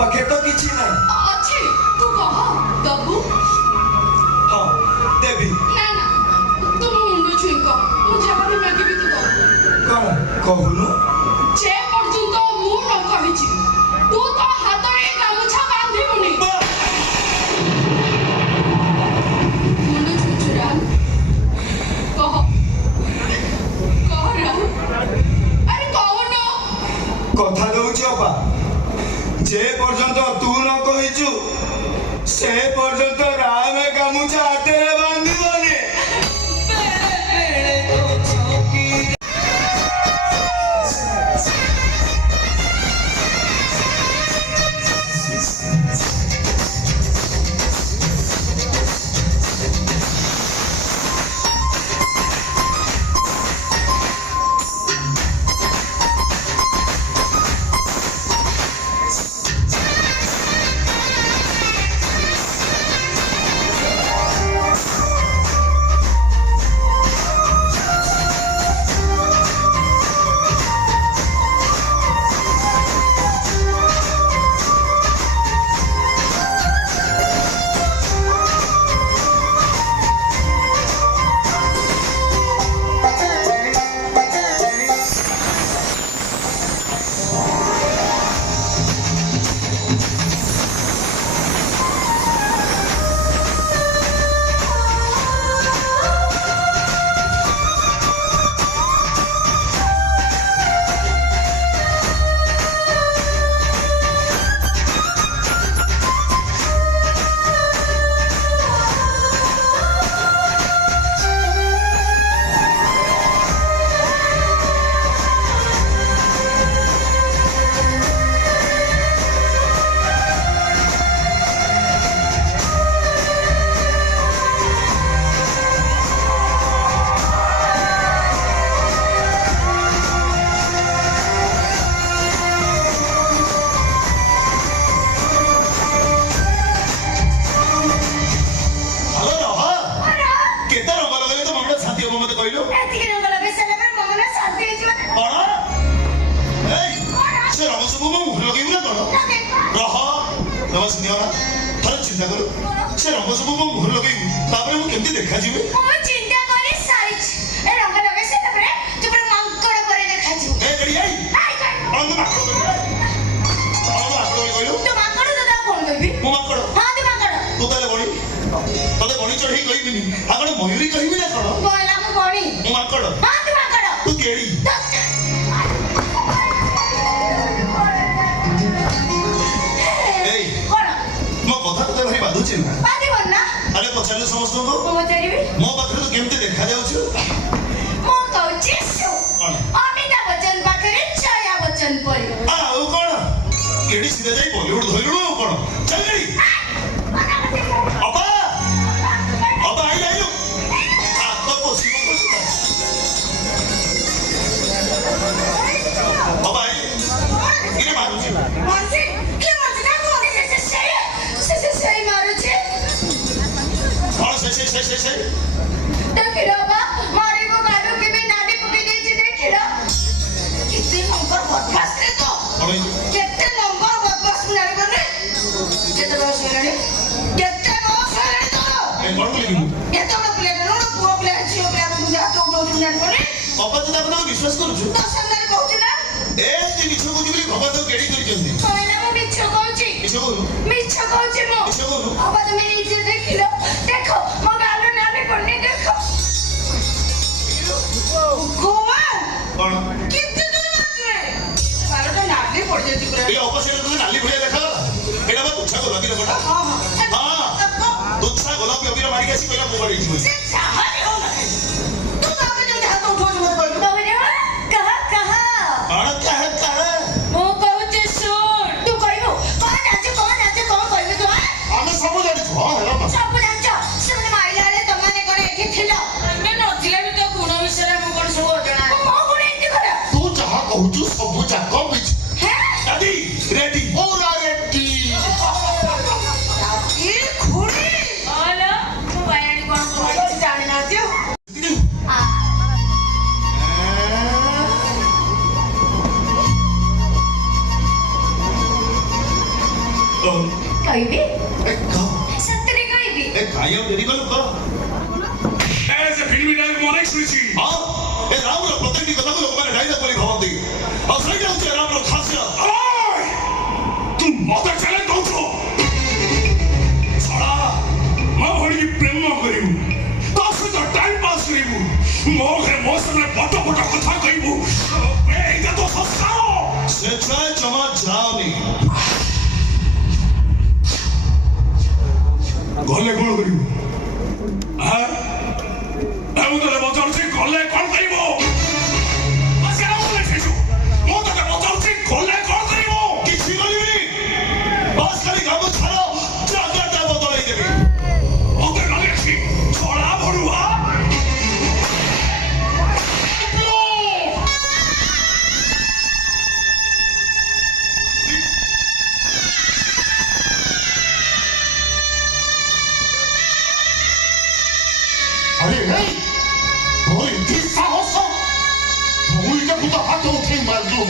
पाखे तो किसी नहीं अच्छे तू कह दबू हाँ देवी ना ना तुम मुंडो छुई को मुझे भी मागी भी तू दो कौन कहूनु जे पर्यंत मु न कहिछि तू तो हाथ रे गामुछा बांधिबुनी मुंडो छुचुरा कह रा अरे कौन कथा दउछि अपा जे पर्यंत तू न कहिछु से पर्यंत राम गामुछा हाथे बांधिबनी से रंग सब मुहर लगे केमती देखा जीवे चिंता करे सारिच ए रंग लगे से तबरे तू पर मांकड़ करे देखा जी ए गड़ी आई अंग माकड़ कहलो तू मांकड़ दादा कोन कहबी मु माकड़ हां तू मांकड़ तू ताले बणी तते बणी चढ़ी कहबिनी आगण मयूरी कहबी ना कण बोला मु बणी मु माकड़ हां तू मांकड़ तू केड़ी बाधुची ना अरे पचारे समस्त को मो पाखरे तो केमते देखा जाउछु मो कहउची अमिताभ बच्चन पाखरे छाया बच्चन परी आ ओ कोन केडी सीधे जाई बॉलीवुड धइलु कोन चल गई अबा अबा आई आइयो आ तो पोसी अबा आई इने मारुची मानसी के मत ना को से मारुची कौन से देखिरो बा मारे वो गाडू के भी नाडी पके देछि देखिरो कितने नंबर बदमाश रे तो कितने नंबर बदमाश नाडी बने केते बस हेलानी केते बस हेलानी तो ए कोन बोली ये तो प्लेट नो पुओ प्लेट छिओ प्लेट बुझा तो उठो नाडी बने बाबा तो आपन विश्वास करू तो संगारे कहउछि ना ए जे मिछ को जिबली बाबा तो केडी करि जंदी कहले मु मिछ कहउछि मिछ कहउछि मु बाबा तुम नीचे देखिलो देखो मो गालो नाडी बने देखो गोवा कोन कितने दूर मारते बालो तो नाडी पड़ जेती पूरा ए ऑपोजिट तो नाली भुलिया देखा एडा बा तुछा को लगी कोटा हां तुछा गोलापी अबीर मारी आसी पहिला मोबाइल छी से चाहत हो ना तू तो आगे जो हाथ उठो जो मत बोल कहा कहा ओ कहउछि सुन तू कहबो कौन नाचे कौन कहबे तू हम सब जानि छ हेला मा सब जानछ सुन माइला रे तमाने कोन एठी थिलो मैं नथिले भी तो गुण विषय में कोन सब जणा मो गुण एठी करा तू जहा कहउछु सब जाक बिच हैं दादी रेडी पूरा रेडी ये खुड़ी आला तू बायणी कोन कहै କହିବି ए का ସତରେ କହିବି ए काया देरी कल का As a film डायरेक्टर मने सुनिछि हां ए राम रो प्रत्येक कथा को लोक माने डायलॉग बोली भावंती और सही जाउछ राम रो खासियत ओय तू मते चले कहू छड़ा म भली प्रेम करिवु तो सहित टाइम पास करिवु मो घरे मो सामने बट बट कथा कहिवु ए इटा तो संस्कार स्वेच्छाय क्षमा जाओनी गले कोन करिवु हां ମୁଁ ତତେ ପଚାରୁଛି ଗଲେ କଣ କରିବ ଆସିଲା ବୋଲେ ଶିଶୁ ମୁଁ ତତେ ପଚାରୁଛି ଗଲେ କଣ କରିବ କିଛି କରିବିନି ବାସ୍ ଖାଲି କାମ ଛାଡ଼ ଜାଗାଟା ବଦଳେଇ ଦେବି ମତେ ଲାଗୁଛି ଛଡ଼ା ଭଡୁଆ अरे नहीं और इतनी साहस भूल के खुदा हाथ उठे मार दियो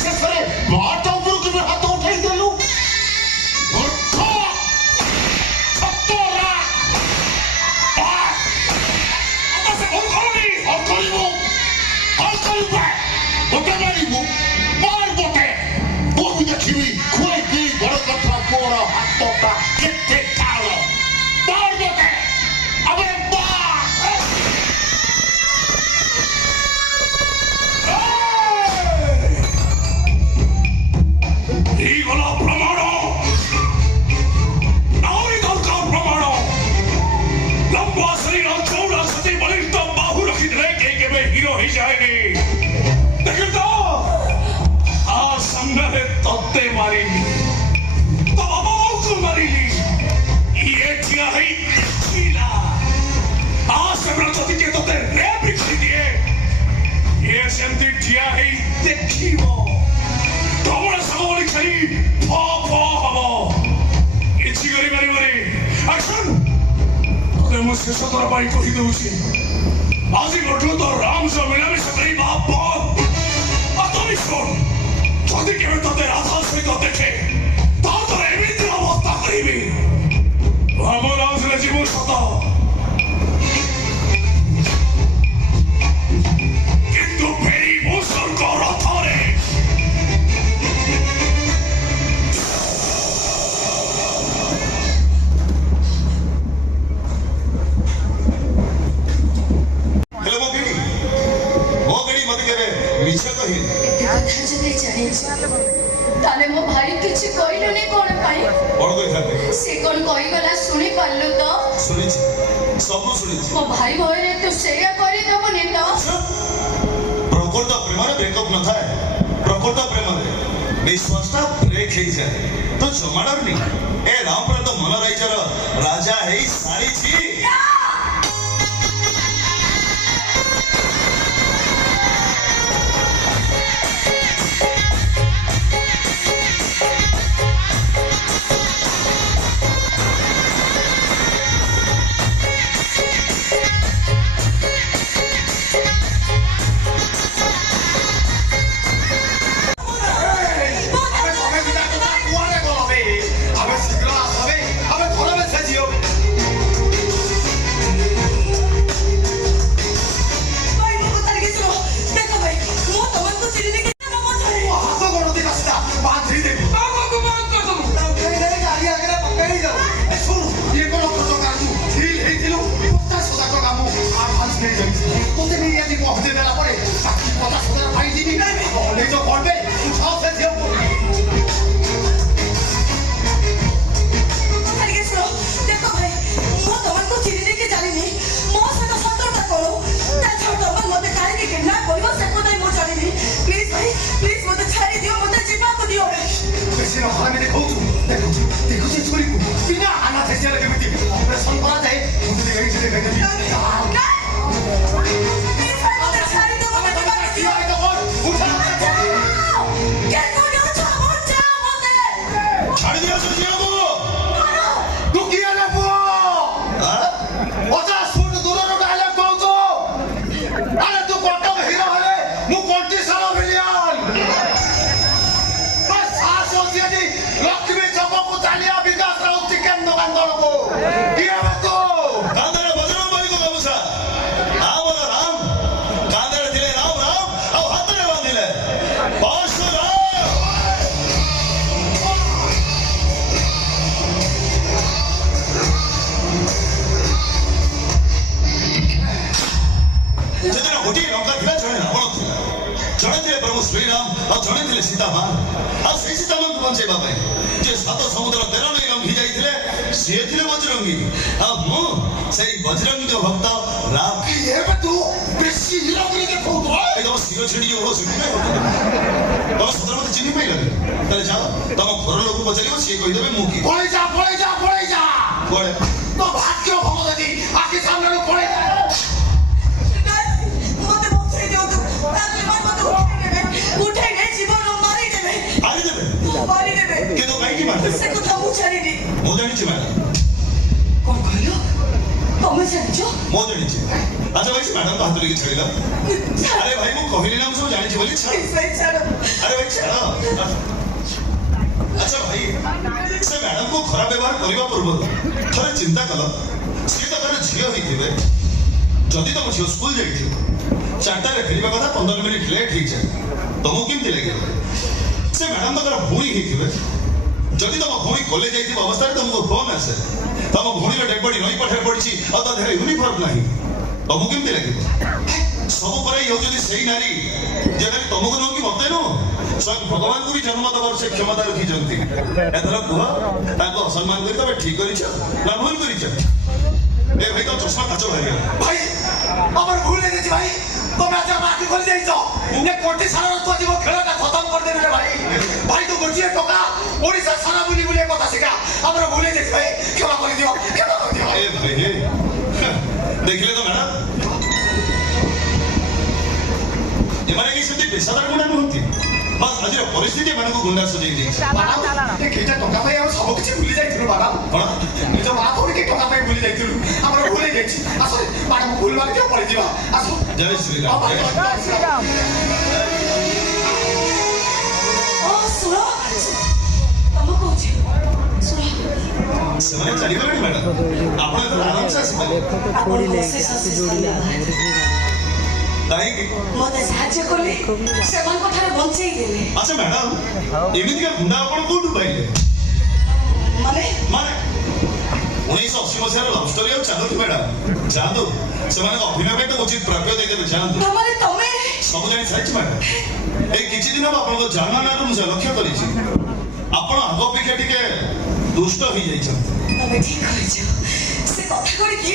से सरे माता ऊपर के हाथ उठे देलू और खा छत्तोरा आता से फोन करनी और करिवो ओटे मारिवो मार बोटे वो भी देखिवी कोई भी बड़ कथा पोरा हाथटा केते कालो मार बोटे अबे এইগুলো প্রমাণ আরই দরকার প্রমাণ লম্বা শরীর আর চৌড়া সাথে বলিষ্ঠ বাহু রাখি দিলে কে কেবে হিরো হয়ে যায়নি দেখেন তো আর সামনে তত্তে মারিনি তো বাবা মাউকে মারিনি ইয়ে ঠিয়া হই ছিলা আর সেমরা যদি কে তোতে রেপ লিখি দিয়ে ইয়ে সেমতি ঠিয়া হই দেখিব তোমরা সামরিক ছাড়ি ফ ফ হব କିଛି କରିପାରିବନି ଆକ୍ସନ ତତେ ମୁଁ ଶେଷ ଥର ପାଇଁ କହିଦେଉଛି ଆଜି ଗୋଠୁ ତ ରାମ ସହ ମିଳାମିଶା କରିବା ବନ୍ଦ ଆଉ ତମେ ଶୁଣ ଯଦି କେବେ ତତେ ରାଧା ସହିତ ଦେଖେ ତାହେଲେ ତୋର ଏମିତି ଅବସ୍ଥା କରିବି ଆମ ରାଉସରେ ଯିବୁ ସତ କିନ୍ତୁ ଫେରିବୁ ସ୍ୱର୍ଗ ରଥରେ ହେଲେ ମୋ ଗେଡ଼ି ମତେ କେବେ ମିଛ କହି ଏତେ କଥା ଯଦି ଜାଣିଛୁ ତାହେଲେ ମୋ ଭାଇ କିଛି କହିଲୁନି କଣ ପାଇଁ କଣ କହିଥାନ୍ତି ସେ କଣ କହିଗଲା ଶୁଣି ପାରିଲୁ ତ ଶୁଣିଛି ସବୁ ଶୁଣିଛି ମୋ ଭାଇ ଭୟରେ ତୁ ସେଇଆ କରିଦେବୁନି ତ ପ୍ରକୃତ ପ୍ରେମରେ ବ୍ରେକଅପ୍ ନଥାଏ ପ୍ରକୃତ ପ୍ରେମରେ ବିଶ୍ୱାସଟା ବ୍ରେକ୍ ହେଇଯାଏ ତ ଜମା ଡରୁନି ଏ ରାମପୁର ତ ମନ ରାଇଜର ରାଜା ହେଇ ସାରିଛି लक्ष्मी ବଞ୍ଚେଇବା ପାଇଁ ଯେ ସାତ ସମୁଦ୍ର ତେର ନଈ ଲଙ୍ଘି ଯାଇଥିଲେ ସିଏ ଥିଲେ ବଜରଙ୍ଗୀ ଆଉ ମୁଁ ସେଇ ବଜରଙ୍ଗୀଙ୍କ ଭକ୍ତ ରାମ ଏବେ ତୁ ବେଶୀ ହିରୋଗିରି ଦେଖଉଛୁ এই তোমার শিরো ছিড়ি যাবো শুনে তোমার সদর মধ্যে চিনি পাইল তাহলে যাও তোমার ঘর লোক পচারিব সে কইদেবে মু কি পড়ে যা পড়ে যা পড়ে যা পড়ে তো ভাগ্য ভালো যদি আগে সামনে পড়ে যা মতে বসাই দিও তো তাহলে মতে উঠাই নেই জীবন মারি দেবে মারি দেবে মারি দেবে কিন্তু কাইকি মারতে সে কথা মু জানিনি মু জানিছি ম্যাডাম কোন কইলো তুমি জানিছো মু জানিছি আচ্ছা ভাই ম্যাডাম তো হাত ধরে ছাড়িলাম আরে ভাই মু কহিলি না মু সব জানিছি বলি ছাড় সেই ছাড়ো আরে ভাই ছাড় আচ্ছা ভাই সে ম্যাডাম কো খরাপ ব্যবহার করিবা পূর্বରୁ থরে চিন্তা কল সে তো তার ঝিও হইଥିବେ যদি ତମ ଝିଅ ସ୍କୁଲ ଯାଇଥିବ ଚାରିଟାରେ ଫେରିବା କଥା 15 ମିନିଟ୍ ଲେଟ୍ ହେଇଯାଏ ତମକୁ କେମିତି ଲାଗିବ ସେ ମ୍ୟାଡାମ ତାଙ୍କର ଭଉଣୀ ହେଇଥିବେ ଯଦି ତମ ଭଉଣୀ କଲେଜ ଯାଇଥିବା ଅବସ୍ଥାରେ ତମକୁ ଫୋନ ଆସେ ତମ ଭଉଣୀର ଡେଡ୍ ବଡି ନଈ ପାଖରେ ପଡିଛି ଆଉ ତା ଦେହରେ ୟୁନିଫର୍ମ ନାହିଁ ତମକୁ କେମିତି ଲାଗିବ ସବୁ ପରେ ଇଏ ହଉଛନ୍ତି ସେଇ ନାରୀ ଯେଟାକି ତମକୁ ନୁହଁ କି ମତେ ନୁହଁ ସ୍ୱୟଂ ଭଗବାନଙ୍କୁ ବି ଜନ୍ମ ଦେବାର ସେ କ୍ଷମତା ରଖିଛନ୍ତି ଏଥର କୁହ ତାଙ୍କୁ ଅସମ୍ମାନ କରି ତମେ ଠିକ କରିଛ ନା ଭୁଲ କରିଛ ଏ ଭାଇ ତ ଚଷମା କାଚ ବାହାରିଗଲା ভাই আমার ভুল হয়ে গেছে ভাই তোমরা যা মাকে করে দিয়েছো এ কোটি সারা তো জীব খেলাটা খতম করে দেবে রে ভাই ভাই তো গোটিয়ে টাকা ওড়িশা সারা বুলি বুলি কথা শেখা আমরা ভুলে গেছি ভাই ক্ষমা করে দিও ক্ষমা করে দিও ଏ ଭାଇ ଏ ଦେଖିଲେ ତ ମ୍ୟାଡାମ ଏମାନେ କି ସେମିତି ପେଶାଦାର ଗୁଣ୍ଡା ନୁହନ୍ତି ବାସ୍ ଆଜିର ପରିସ୍ଥିତି ଏମାନଙ୍କୁ ଗୁଣ୍ଡା ସଜେଇ ଦେଇଛି ଏ କେଇଟା ଟଙ୍କା ପାଇଁ ଆମେ ସବୁ କିଛି ଭୁଲି ଯାଇଥିଲୁ ବାବା କଣ ନିଜ ମା ଭଉଣୀ ଟଙ୍କା ପାଇଁ ଭୁଲି ଯାଇଥିଲୁ ଆମର ଭୁଲ ହେଇଯାଇଛି ଆସ ମ୍ୟାଡାମ ଭୁଲ ମାଗିଦିଅ ପଳେଇଯିବା ଆସ ଜୟ ଶ୍ରୀରାମ ଓ ସୁର ତମ କହୁଛି ସୁର ସେମାନେ ଚାଲିଗଲେଣି ମ୍ୟାଡାମ ଆପଣ ଏଥର ଆରାମସେ ଆସିପାରିବେ କାହିଁକି ମତେ ସାହାଯ୍ୟ କଲେ ସେମାନଙ୍କ ଠାରୁ ବଞ୍ଚେଇ ଦେଲେ ଆଚ୍ଛା ମ୍ୟାଡାମ ଏମିତିକା ଗୁଣ୍ଡା ଆପଣ କୋଉଠୁ ପାଇଲେ ମାନେ ମାନେ 1980 ମସିହାର ଲଭ୍ ଷ୍ଟୋରି ଆଉ ଚାଲୁଛି ମ୍ୟାଡାମ ଯାଆନ୍ତୁ ସେମାନଙ୍କ ଅଭିନୟ ପାଇଁ ତ ଉଚିତ ପ୍ରାପ୍ୟ ଦେଇଦେବେ ଯାଆନ୍ତୁ ତମରେ ତମେ ସବୁ ଜାଣି ସାରିଛି ମ୍ୟାଡାମ ଏଇ କିଛି ଦିନ ହବ ଆପଣଙ୍କ ଜାର୍ମାନରୁ ମୁଁ ଲକ୍ଷ୍ୟ କରିଛି ଆପଣ ଆଗ ଅପେକ୍ଷା ଟିକେ ଦୁଷ୍ଟ ହେଇଯାଇଛନ୍ତି ତମେ ଠିକ କହିଛ ସେ କଥା ଗୁଡିକି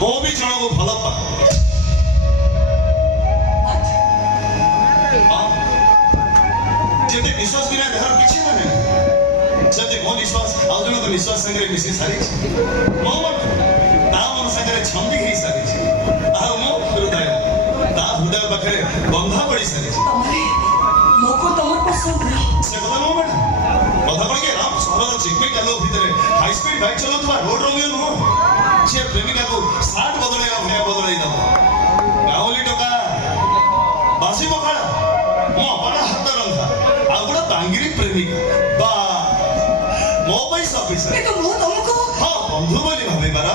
ମୁଁ ବି ଜଣକୁ ଭଲ ପାଏ ଯେମିତି ବିଶ୍ୱାସ ବିନା ଦେହର କିଛି ମାନେ ସେମିତି ମୋ ନିଶ୍ୱାସ ଆଉ ଜଣଙ୍କ ନିଶ୍ୱାସ ସାଙ୍ଗରେ ମିଶି ସାରିଛି ମୋ ମନ ତା ମନ ସାଙ୍ଗରେ ଛନ୍ଦି ହେଇ ସାରିଛି ଆଉ ମୋ ହୃଦୟ ତା ହୃଦୟ ପାଖରେ ବନ୍ଧା ପଡି ସାରିଛି ତମରେ ମୋକୁ ତମର ପସନ୍ଦ ନୁହଁ ସେ କଥା ନୁହଁ ମ୍ୟାଡାମ କଥା କଣ କି ରାମ ସହରର ଚିକମିକ ଆଲୁଅ ଭିତରେ ହାଇ ସ୍ପିଡ ବାଇକ୍ ଚଲାଉଥିବା ରୋଡ ରୋମିଓ ନୁହଁ ସିଏ ପ୍ରେମିକାକୁ ସାର୍ଟ ବଦଳେଇବା ଭଳିଆ ବଦଳେଇ ଦବ ଗାଉଁଲି ଟୋକା ବାସି ପଖାଳ ମୋ ଅପାଟା ହାତ ରନ୍ଧା ଆଉ ଗୋଟେ ବାଙ୍ଗିରି ପ୍ରେମିକା ବା ମୋ ପାଇଁ ସଫିସିଏଣ୍ଟ କିନ୍ତୁ ମୁଁ ତମକୁ ହଁ ବନ୍ଧୁ ବୋଲି ଭାବିବାର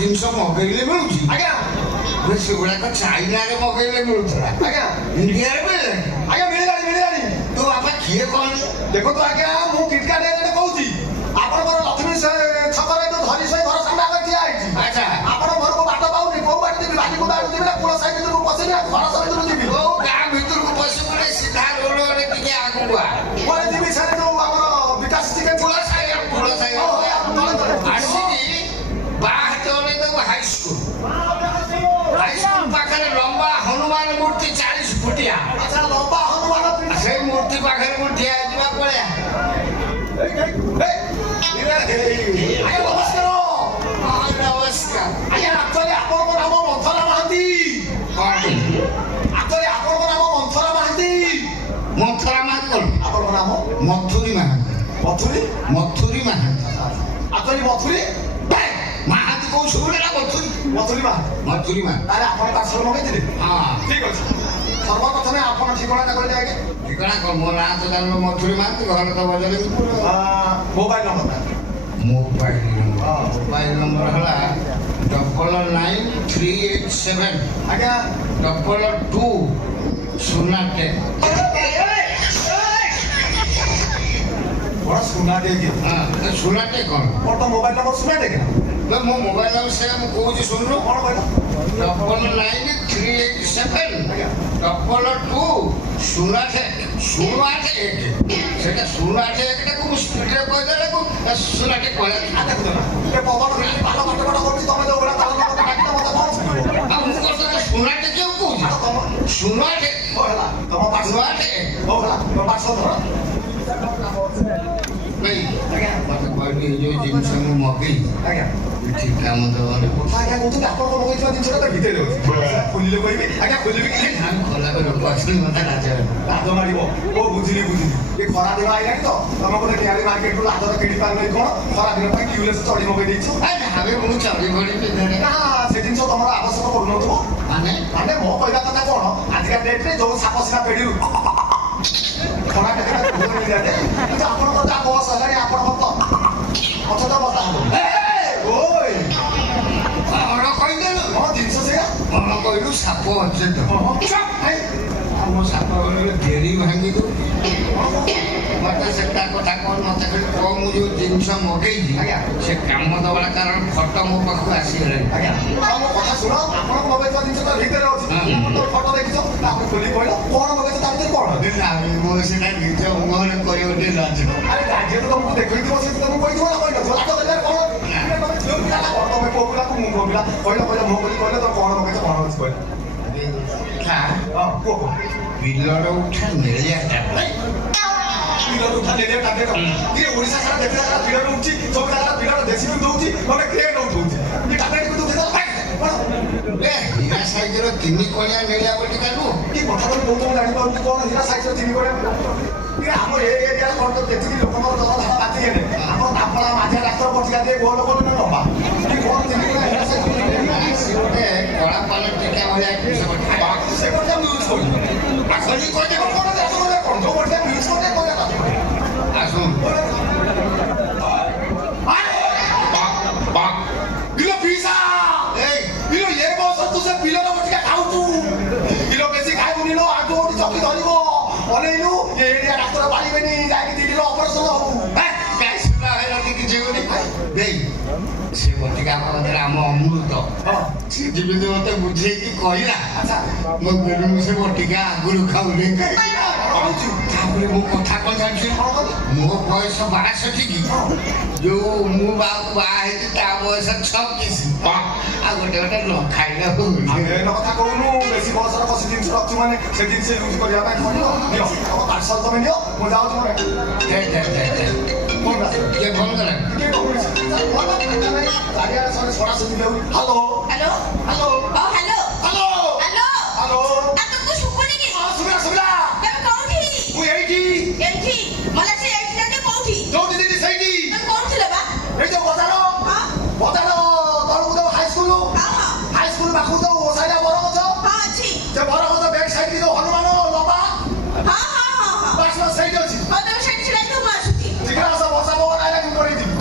ଜିନିଷ ମଗେଇଲେ ମିଳୁଛି ଆଜ୍ଞା ସେଗୁଡାକ ଚାଇନାରେ ମଗେଇଲେ ମିଳୁଥିଲା ଆଜ୍ଞା ଇଣ୍ଡିଆରେ ମିଳିଲେ ଆଜ୍ଞା ମିଳିଲାଣି ତୋ ବାପା କିଏ କହନି ଦେଖନ୍ତୁ ଆଜ୍ଞା ମୁଁ କିଟକାଟ ଏଜେଣ୍ଟ କହୁଛି ଆପଣଙ୍କର ଲକ୍ଷ୍ମୀ ଛକରେ ଯୋଉ ଧରି ସେଇ ଘର ସାମ୍ନା ଆଗରେ ଠିଆ ହେଇଛି ଆଚ୍ଛା ଆପଣ ଘରକୁ ବାଟ ପାଉନି କୋଉ ବାଟ ଯିବି ବାଲି କୋଉ ବାଟ ଯିବି ନା କୂଳ ସାଇଡ୍ ଭିତରକୁ ପଶିବି ନା ଘର ଭିତରକୁ ଯିବି କୋଉ ଗାଁ ଭିତରକୁ ପଶି ପଡେ ସିଧା ରୋଡରେ ଟିକେ ଆଗୁଆ କୁଆଡେ ଯିବି ସାର୍ ଯୋଉ ଆମର ବିକାଶ ଟିକେ କୂଳ ସାଇଡ୍ ଆସିକି ବାହାଟେ ଓହ୍ଲେଇ ଦେବୁ ହାଇସ୍କୁଲ ପାଖରେ ଲମ୍ବା ହନୁମାନ ମୂର୍ତ୍ତି 40 ଫୁଟିଆ ଆଚ୍ଛା ଲମ୍ବା ହନୁମାନ ସେଇ ମୂର୍ତ୍ତି ପାଖରେ ମୁଁ ଠିଆ ହେଇଯିବା ପଳେଆ ଆଜ୍ଞା ନମସ୍କାର ନମସ୍କାର ଆଜ୍ଞା ଆକ୍ଚୁଆଲି ଆପଣଙ୍କ ନାମ ମନ୍ଥରା ମହାନ୍ତି କଣ ଆକ୍ଚୁଆଲି ଆପଣଙ୍କ ନାମ ମନ୍ଥରା ମହାନ୍ତି ମଥୁରା ମାହାନ୍ତି କଣ ଆପଣଙ୍କ ନାମ ମଥୁରୀ ମାହାନ୍ତି ମଥୁରୀ ମଥୁରୀ ମାହାନ୍ତି ଆକ୍ଚୁଆଲି ମଥୁରୀ ମାହାନ୍ତି କୋଉ ଶୁଣିଲେ ନା ମଥୁରୀ ମଥୁରୀ ମହାନ୍ତି ମଥୁରୀ ମାହାନ୍ତି ତାହେଲେ ଆପଣ ପାର୍ସଲ ମଗେଇଥିଲେ ହଁ ଠିକ ଅଛି ସର୍ବପ୍ରଥମେ ଆପଣ ଠିକଣାଟା କହିଲେ ଆଜ୍ଞା ଠିକଣା କଣ ମୋ ନାଁ ତ ଜାଣିଲ ମଥୁରୀ ମାହାନ୍ତି ଘର ତ ବଜାରପୁର ମୋବାଇଲ ନମ୍ବରଟା ମୋବାଇଲ ନମ୍ବର ହେଲା 999387 ଆଜ୍ଞା 222 ବଡ଼ ସୁନାଟେ କି ଶୁଣଟେ କଣ ମୋର ତ ମୋବାଇଲ ନମ୍ବର ସୁନାଟେ କି ମୋ ମୋବାଇଲ ନମ୍ବର ସେ ମୁଁ କହୁଛି ଶୁଣୁନୁ କଣ କହିଲ 999387 222 ସେଟା 081ଟାକୁ ମୁଁ ସ୍ପିଡରେ କହିଦେଲାକୁ 081 କହିଲା ଏ ପବନ ରେଲି ପାଲ ପାଟ ପାଟ କରୁଛି ତମେ ଯୋଉ ଭଳିଆ ତାଳ ନମ୍ବର ଡାକିଲ ମତେ କଣ ଶୁଣିବ ଆଉ ମୁଁ କଥା 081 କେଉ କହୁଛି 081 ହଉ ହେଲା ତମ ପାର୍ସଲ 081 ହଉ ହେଲା ତମ ପାର୍ସଲ ଧର ଭାଇ ଆଜ୍ଞା ମତେ କହିଲି ଏ ଯୋଉ ଜିନିଷ ମୁଁ ମଗେଇଛି ଆଜ୍ଞା ଠିକ କାମ ଦେବନି କଥା ଆଜ୍ଞା କହୁଛନ୍ତି ଆପଣ ମଗେଇଥିବା ଜିନିଷଟା ତ ଭିତରେ ଅଛି ଖୋଲିଲେ କହିବି ଆଜ୍ଞା ଖୋଲିବି କି ଆମେ ଖୋଲାକୁ ଲୋକ ଅଛନ୍ତି ମତେ ରାଜ ଲାଜ ମାରିବ ଓ ବୁଝିଲି ଏ ଖରା ଦିନ ଆଇଲାଣି ତ ତମେ ବୋଧେ କିଆରି ମାର୍କେଟରୁ ଲାଜର କିଣି ପାରିଲେ କଣ ଖରା ଦିନ ପାଇଁ ଟ୍ୟୁବଲେସ୍ ଚଢ଼ି ମଗେଇ ଦେଇଛୁ ଭାବେ ମୁଁ ଚଢି ପଡିବି ନା ସେ ଜିନିଷ ତମର ଆବଶ୍ୟକ ପଡୁନଥିବ ମାନେ ମାନେ ମୋ କହିବା କଥା କଣ ଆଜିକା ଡେଟ୍ରେ ଯୋଉ ସାପ ସିନା ପେଡ଼ିରୁ ଖରା କେତେ କିନ୍ତୁ ଆପଣଙ୍କ ଯାହା ବୟସ ହେଲାଣି ଆପଣଙ୍କ ତ ଅଥଚ ବତା ହବ ଓଇ କଣ କହିଦେଲୁ କଣ ଜିନିଷ ସେଇଆ କଣ କହିଲୁ ସାପ ଅଛି ତ ଆମ ସାପ ବେଳେ ଡେରି ଭାଙ୍ଗି ଦଉ ମତେ ସେଟା କଥା କଣ ମତେ ଖାଲି କହ ମୁଁ ଯୋଉ ଜିନିଷ ମଗେଇଛି ଆଜ୍ଞା ସେ କାମ ଦବା କାରଣ ଫଟୋ ମୋ ପାଖକୁ ଆସିଗଲାଣି ଆଜ୍ଞା ମୋ କଥା ଶୁଣ ଆପଣ ମଗେଇଥିବା ଜିନିଷ ତ ଭିତରେ ଅଛି ତ ଫଟୋ ଦେଖିଛ ଆପଣ ଖୋଲି କହିଲ କଣ ମଗେଇଛ ତା ଭିତରେ କଣ ମୁଁ ସେଟା ନିଜ ମୁହଁରେ କହିବ ଟିକେ ଲାଜ ଆରେ ରାଜ୍ୟ ତ ତମକୁ ଦେଖେଇଥିବ ସେ ତମକୁ କହିଥିବ ନା କହିନଥିବ ଲାଜ ଦେଲେ କଣ ତମେ ପୁଅ ପିଲାକୁ ମୁଁ ପୁଅ ପିଲା କହିଲ ମୋ ବୋଲି କହିଲେ ତ କଣ ମଗେଇଛ କଣ ଅଛି କହିଲ ହଁ କୁହ ବିଲର ଉଠା ନେଳିଆଟା ବିଲରୁ ଉଠା ନେଲେ ଟାକେ କିଏ ଓଡ଼ିଶା ସାରା ଯେତେ ଜାଗା ବିଲରୁ ଉଠୁଛି ସବୁ ଜାଗା ବିଲର ଦେଶୀ ବି ଦଉଛି ମାନେ କ୍ରେନ୍ ଉଠଉଛି କି ଟାଟା କିନ୍ତୁ ହୀରା ସାଇଜର 3 କଣିଆ ନେଳିଆ ବୋଲି କାଢୁ କି କଥା ତ କହୁଛ ମୁଁ ଜାଣିପାରୁଛି କଣ ହୀରା ସାଇଜର ଚିନି କରିବା ଆମର ଏ ଏରିଆରେ କଣ ତ ଯେତିକି ଲୋକଙ୍କର ଦଳ ଧାରା ବାତି ହେଲେ ଆମର ତାପଳା ମାଝିଆ ଡାକ୍ତର ପଟିକା দিয়ে ଗୋଲ ଗୋଲ ନବା କି କଣ ଚିନି କରିବା ହୀରା ସାଇଜର ଗୋଟେ କଳା ପାଲ ଟିକା ଭଳିଆ ସେ କଥା ମୁଁ ୟୁଜ୍ କରୁଛି ପାଖଲି କହିଦେ କଣ ଚାଷ କରିବା କଣ ଯୋଉ ପଟିକା ୟୁଜ୍ କରିବା କହିବା ଆସୁନ ବିଲ ପିସା ବିଲ ଏ ବସ ତୁ ସେ ବିଲର ବଟିକା ଖାଉଛୁ ବିଲ ବେଶୀ ଖାଇବୁନି ଲୋ ଆଗ ଗୋଟେ ଚକି ଧରିବ ଅନେଇଲୁ ଏ ଏରିଆ ଡାକ୍ତର ପାରିବେନି ଯାଇକି ଦିଦିର ଅପରେସନ ହବୁ ସେ ବଟିକା ପାଖରେ ଆମ ଅମୃତ ସେ ଯେମିତି ମତେ ବୁଝେଇକି କହିଲା ମୋ ବେଳୁ ସେ ବଟିକା ଆଗରୁ ଖାଉନି ତାପରେ ମୋ କଥା କଣ ଜାଣିଛୁ ମୋ ବୟସ 62 କି ଯୋଉ ମୁଁ ବାହା ହେଇଛି ତା ବୟସ 36 ଆଉ ଗୋଟେ ନ ଖାଇଲେ କଥା କହୁନୁ ବେଶୀ ବୟସର କଷି ଜିନିଷ ରଖଛୁ ମାନେ ସେ ଜିନିଷ ୟୁଜ୍ କରିବା ପାଇଁ ପଡ଼ିବ ନିଅ ତମ ପାର୍ସଲ ତମେ ନିଅ ମୁଁ ଯାଉଛି ମୋର କିଏ ଫୋନ କଲା ଚାରିଆଡ଼େ ସରେ ସରା ସୁଜି ଦେଉ hello hello hello hello hello hello hello ତୁମକୁ ଶୁଭୁନି କି ହଁ ସୁବିଲା ସୁବିଲା ତମେ କୋଉଠି ମୁଁ ଏଇଠି ଏଇଠି ମଲା ସେ ଏଇଠି ନା କୋଉଠି ଯୋଉଠି ଦିଦି ସେଇଠି ତମେ କୋଉଠି ବା ଏଇ ଯୋଉ ବଜାର ତଳକୁ ଯୋଉ ହାଇସ୍କୁଲ ହାଇସ୍କୁଲ ପାଖକୁ ଯୋଉ ସାଇଡା ବରଗଛ ଅଛି ସେ ବରଗଛ ବ୍ୟାକ୍ ସାଇଡ୍ ଯୋଉ ହନୁମାନ ଲବା ବାସ୍ ସେଇଠି ଅଛି ତମେ ସେଇଠି ଛିଡ଼ା ହେଇଥିବ ମୁଁ ଆସୁଛି ଶୀଘ୍ର ଆସ ବର୍ଷା ପବନ ଆଇଲା ମୁଁ ପଳେଇ ଯିବି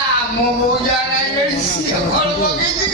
ଆମ ବୋଉ ଜାଣାଇ ସିଏ କଣ ମଗେଇଛି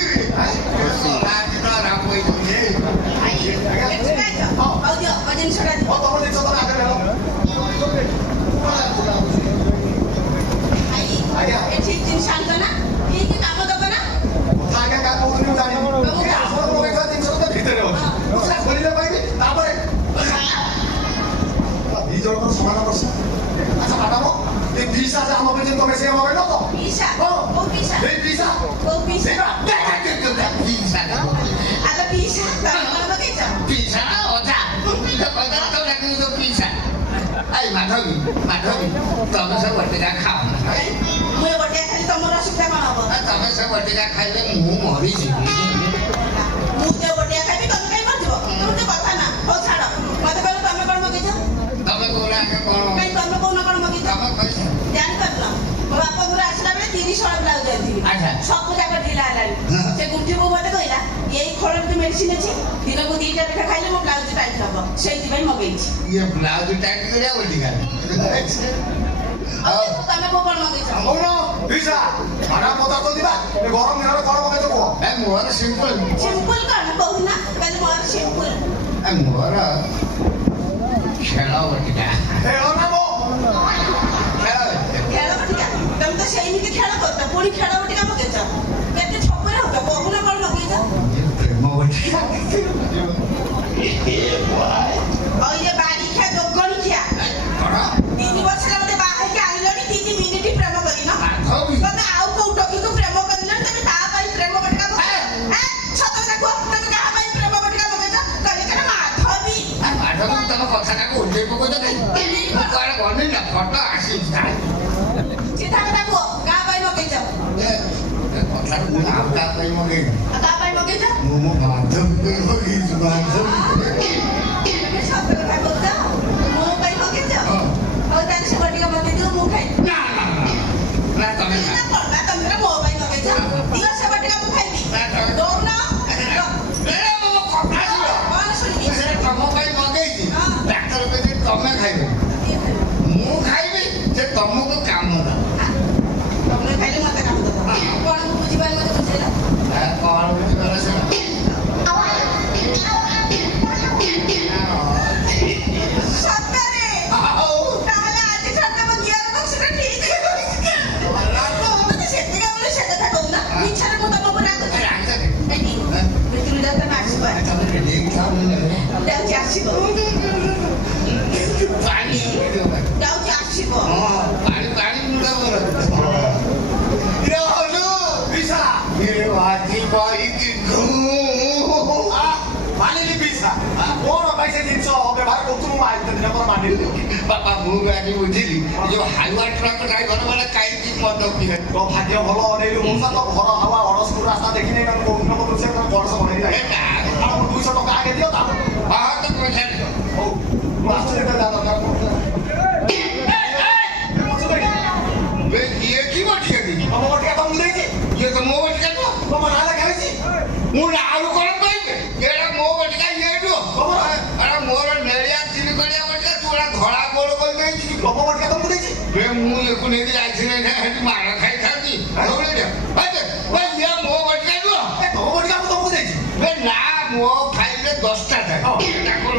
ମାଧବୀ ତମେ ସେ ବଟିକା ଖାଅ ନା ମୁଁ ଏ ବଟିଆ ଖାଲି ତମର ଅସୁବିଧା କଣ ହବ? ତମେ ସେ ବଟିକା ଖାଇଲେ ମୁଁ ମରିଯିବି ମୁଁ ଯେ ବଟିଆ ଖାଇବି ତମେ କାଇଁ ମରିଯିବ? ତମେ ତ କଥା ନା। ହଉ ଛାଡ। ମତେ କହିଲ ତମେ କଣ ମଗେଇଛ? ତମେ କହୁନ ଆଗେ କଣ କାଇଁ ତମେ କହୁନ କଣ ମଗେଇଛ? ତମେ କହିଛ ଜାଣିପାରୁନ? ମୋ ବାପ ଘରୁ ଆସିଲା ବେଳେ 30 ହଳ ବ୍ଲାଉଜ ଆଣିଥିଲି। ଆଚ୍ଛା। ସବୁ ଯାକ ଢିଲା ହେଲାଣି। ସେ ଗୁଣ୍ଠି ବୋଉ ମତେ କହିଲା ଏଇ ଖୋଳରେ ଯୋଉ ମେଡିସିନ ଅଛି ଦିନକୁ 2ଟା ଲେଖା ଖାଇଲେ ମୋ ବ୍ଲାଉଜ ଟାଇଟ୍ ହବ। ସେଇଥିପାଇଁ ମଗେଇଛି। ଇଏ ବ୍ଲାଉଜ ଟାଇଟ୍ କରିବା ବଟିକା ଆଉ ତମେ କୋଉ କଣ ମଗେଇଛ? କହୁନ ପିସା ମାଡା ପତା ତ ଦିବା ଏ ଗରମ ଦିନରେ କଣ ମଗେଇଛ କୁହ ଏ ମୋର ସିମ୍ପଲ ସିମ୍ପଲ କଣ କହୁନା? କହିଲେ ମୋର ସିମ୍ପଲ। ଏ ମୋର ଖେଳ ବଟିକା ଖେଳ ନା ମୋ ଖେଳ ବଟିକା ଖେଳ ବଟିକା? ତମେ ତ ସେଇମିତି ଖେଳ କରୁଛ ପୁଣି ଖେଳ ବଟିକା ମଗେଇଛ? କେତେ ଛପରେ ହଉଛ? କହୁନା କଣ ମଗେଇଛ? ପ୍ରେମ ବଟିକା ଆଉ ଇଏ ବାଡ଼ି ଖିଆ ଯୋଗଣୀ ଖିଆ କଣ 3 ବର୍ଷ ହେଲା ମତେ ବାହା ହେଇକି ଆଣିଲଣି 3 ମିନିଟ୍ ପ୍ରେମ କରିନ? ମାଧବୀ ତମେ ଆଉ କୋଉ ଟକିକୁ ପ୍ରେମ କରିଲଣି? ତମେ ତା ପାଇଁ ପ୍ରେମ ବଟିକା ମଗେଇଛ? ସତ କଥା କୁହ ତମେ କାହା ପାଇଁ ପ୍ରେମ ବଟିକା ମଗେଇଛ? କହିଲେ କଣ ମାଧବୀ? ମାଧବୀ ତମ କଥାଟାକୁ ଉଠେଇ ପକଉଛ କାଇଁ କୁଆଡେ ଗଲି ନା ଫଟୋ ଆସିଛି ସିଧା କଥା କୁହ କାହା ପାଇଁ ମଗେଇଛ? କଥାକୁ ମୁଁ ଆଉ କାହା ପାଇଁ ମଗେଇବି ଆଉ କାହା ପାଇଁ ମଗେଇଛ? ମୁଁ ମୋ ବାନ୍ଧବୀ ପାଇଁ ମଗେଇଛି ବାନ୍ଧବୀ ତମେ ସତ କଥା କହୁଛ? ମୋ ପାଇଁ ମଗେଇଛ? ହଉ ତାହେଲେ ସେ ବଟିକା ମଗେଇ ଦିଅ ମୁଁ ଖାଇବି। ନା ନା ନା ତମେ ନା କଣ ବା ତମେ ମୋ ପାଇଁ ମଗେଇଛ? ଦିଅ ସେ ବଟିକା ମୁଁ ଖାଇବି। ଦଉନ? କଣ ଶୁଣିବି? ତମ ପାଇଁ ମଗେଇଛି ହଁ। ଡାକ୍ତର କହିଛି ତମେ ଖାଇବେ କିଏ ଖାଇବ? ମୁଁ ଖାଇବି ସେ ତମକୁ କାମ ଦବ ତମେ ଖାଇଲେ ମତେ କାମ ଦବ। କଣ ମୁଁ ବୁଝିପାରି ମତେ ବୁଝେଇଲ? କଣ ବୁଝିପାର ସେ ସତରେ? ତାହେଲେ ଆଜି ଛାଡିଦେ ମୋ ଗିଅର ବକ୍ସଟା ଠିକ୍ ମତେ ସେତିକା ବେଳେ ସେ କଥା କହୁନା। ମିଛରେ ମୁଁ ତମ ଉପରେ ରାଗୁଛି। ଏଠି ଭିତରୁ ଯାଉ ତମେ ଆସିବ। ଯାଉଛି ଆସିବ। ପାଣି ଯାଉଛି ଆସିବ। ପାଣି ପାଣି ମୁଣ୍ଡ ପିସା ଆଜି ବହିକି ମାନିଲି ପିସା କଣ ପାଇଁ ସେ ଜିନିଷ ବ୍ୟବହାର କରୁଛୁ ମୁଁ ଦିନ ପରେ ମାନିଲି ବାପା ମୁଁ ଆଜି ବୁଝିଲି ଯୋଉ ହାଇୱା ଟ୍ରକ୍ ଡ୍ରାଇଭର ମାନେ କାହିଁକି ମଦ ପିଏ ତୋ ଭାଗ୍ୟ ଭଲ ଅନେଇଲୁ ମଉସା ତ ଘର ହାୱା ଅଡ଼ସ୍କୁର ରାସ୍ତା ଦେଖିନି ନା କୋଉ ଦିନ କରୁ ସେ ଗଣେଶ ବନେଇ ଯାଏ ଆପଣ 200 ଟଙ୍କା ଆଗେ ଦିଅ ତାପରେ ହଁ ତ ପଇସା ଦିଅ ହଉ ମୁଁ ଆସୁଛି ଯେତେ ଯା ଦରକାର ଇଏ କି ବଟିକା ଦେଇଛି ତମ ବଟିକା ତମକୁ ଦେଇଛି ଇଏ ତ ମୋ ବଟିକା ନୁହଁ ତମ ନାଁ ଲେଖା ହେଇଛି ମୁଁ ନାଳୁ କଣ କହିବି ଏଇଟା ମୋ ବଟିକା ଇଏ ନୁହଁ ତମର ଆରେ ମୋର ନେଳିଆ ଚିନି କଳିଆ ବଟିକା ତୁ ଏଟା ଧଳା ବୋଳ କରିଦେଇଛି ତମ ବଟିକା ତମକୁ ଦେଇଛି ମୁଁ ଏକୁ ନେଇକି ଯାଇଥିଲି ନା ସେଠି ମାଡ଼ ଖାଇଥାନ୍ତି ଇଏ ମୋ ବଟିକା ନୁହଁ ତମ ବଟିକା ମୁଁ ତମକୁ ଦେଇଛି ନା ମୋ ଫାଇଲରେ 10ଟା ଥାଏ ତାକୁ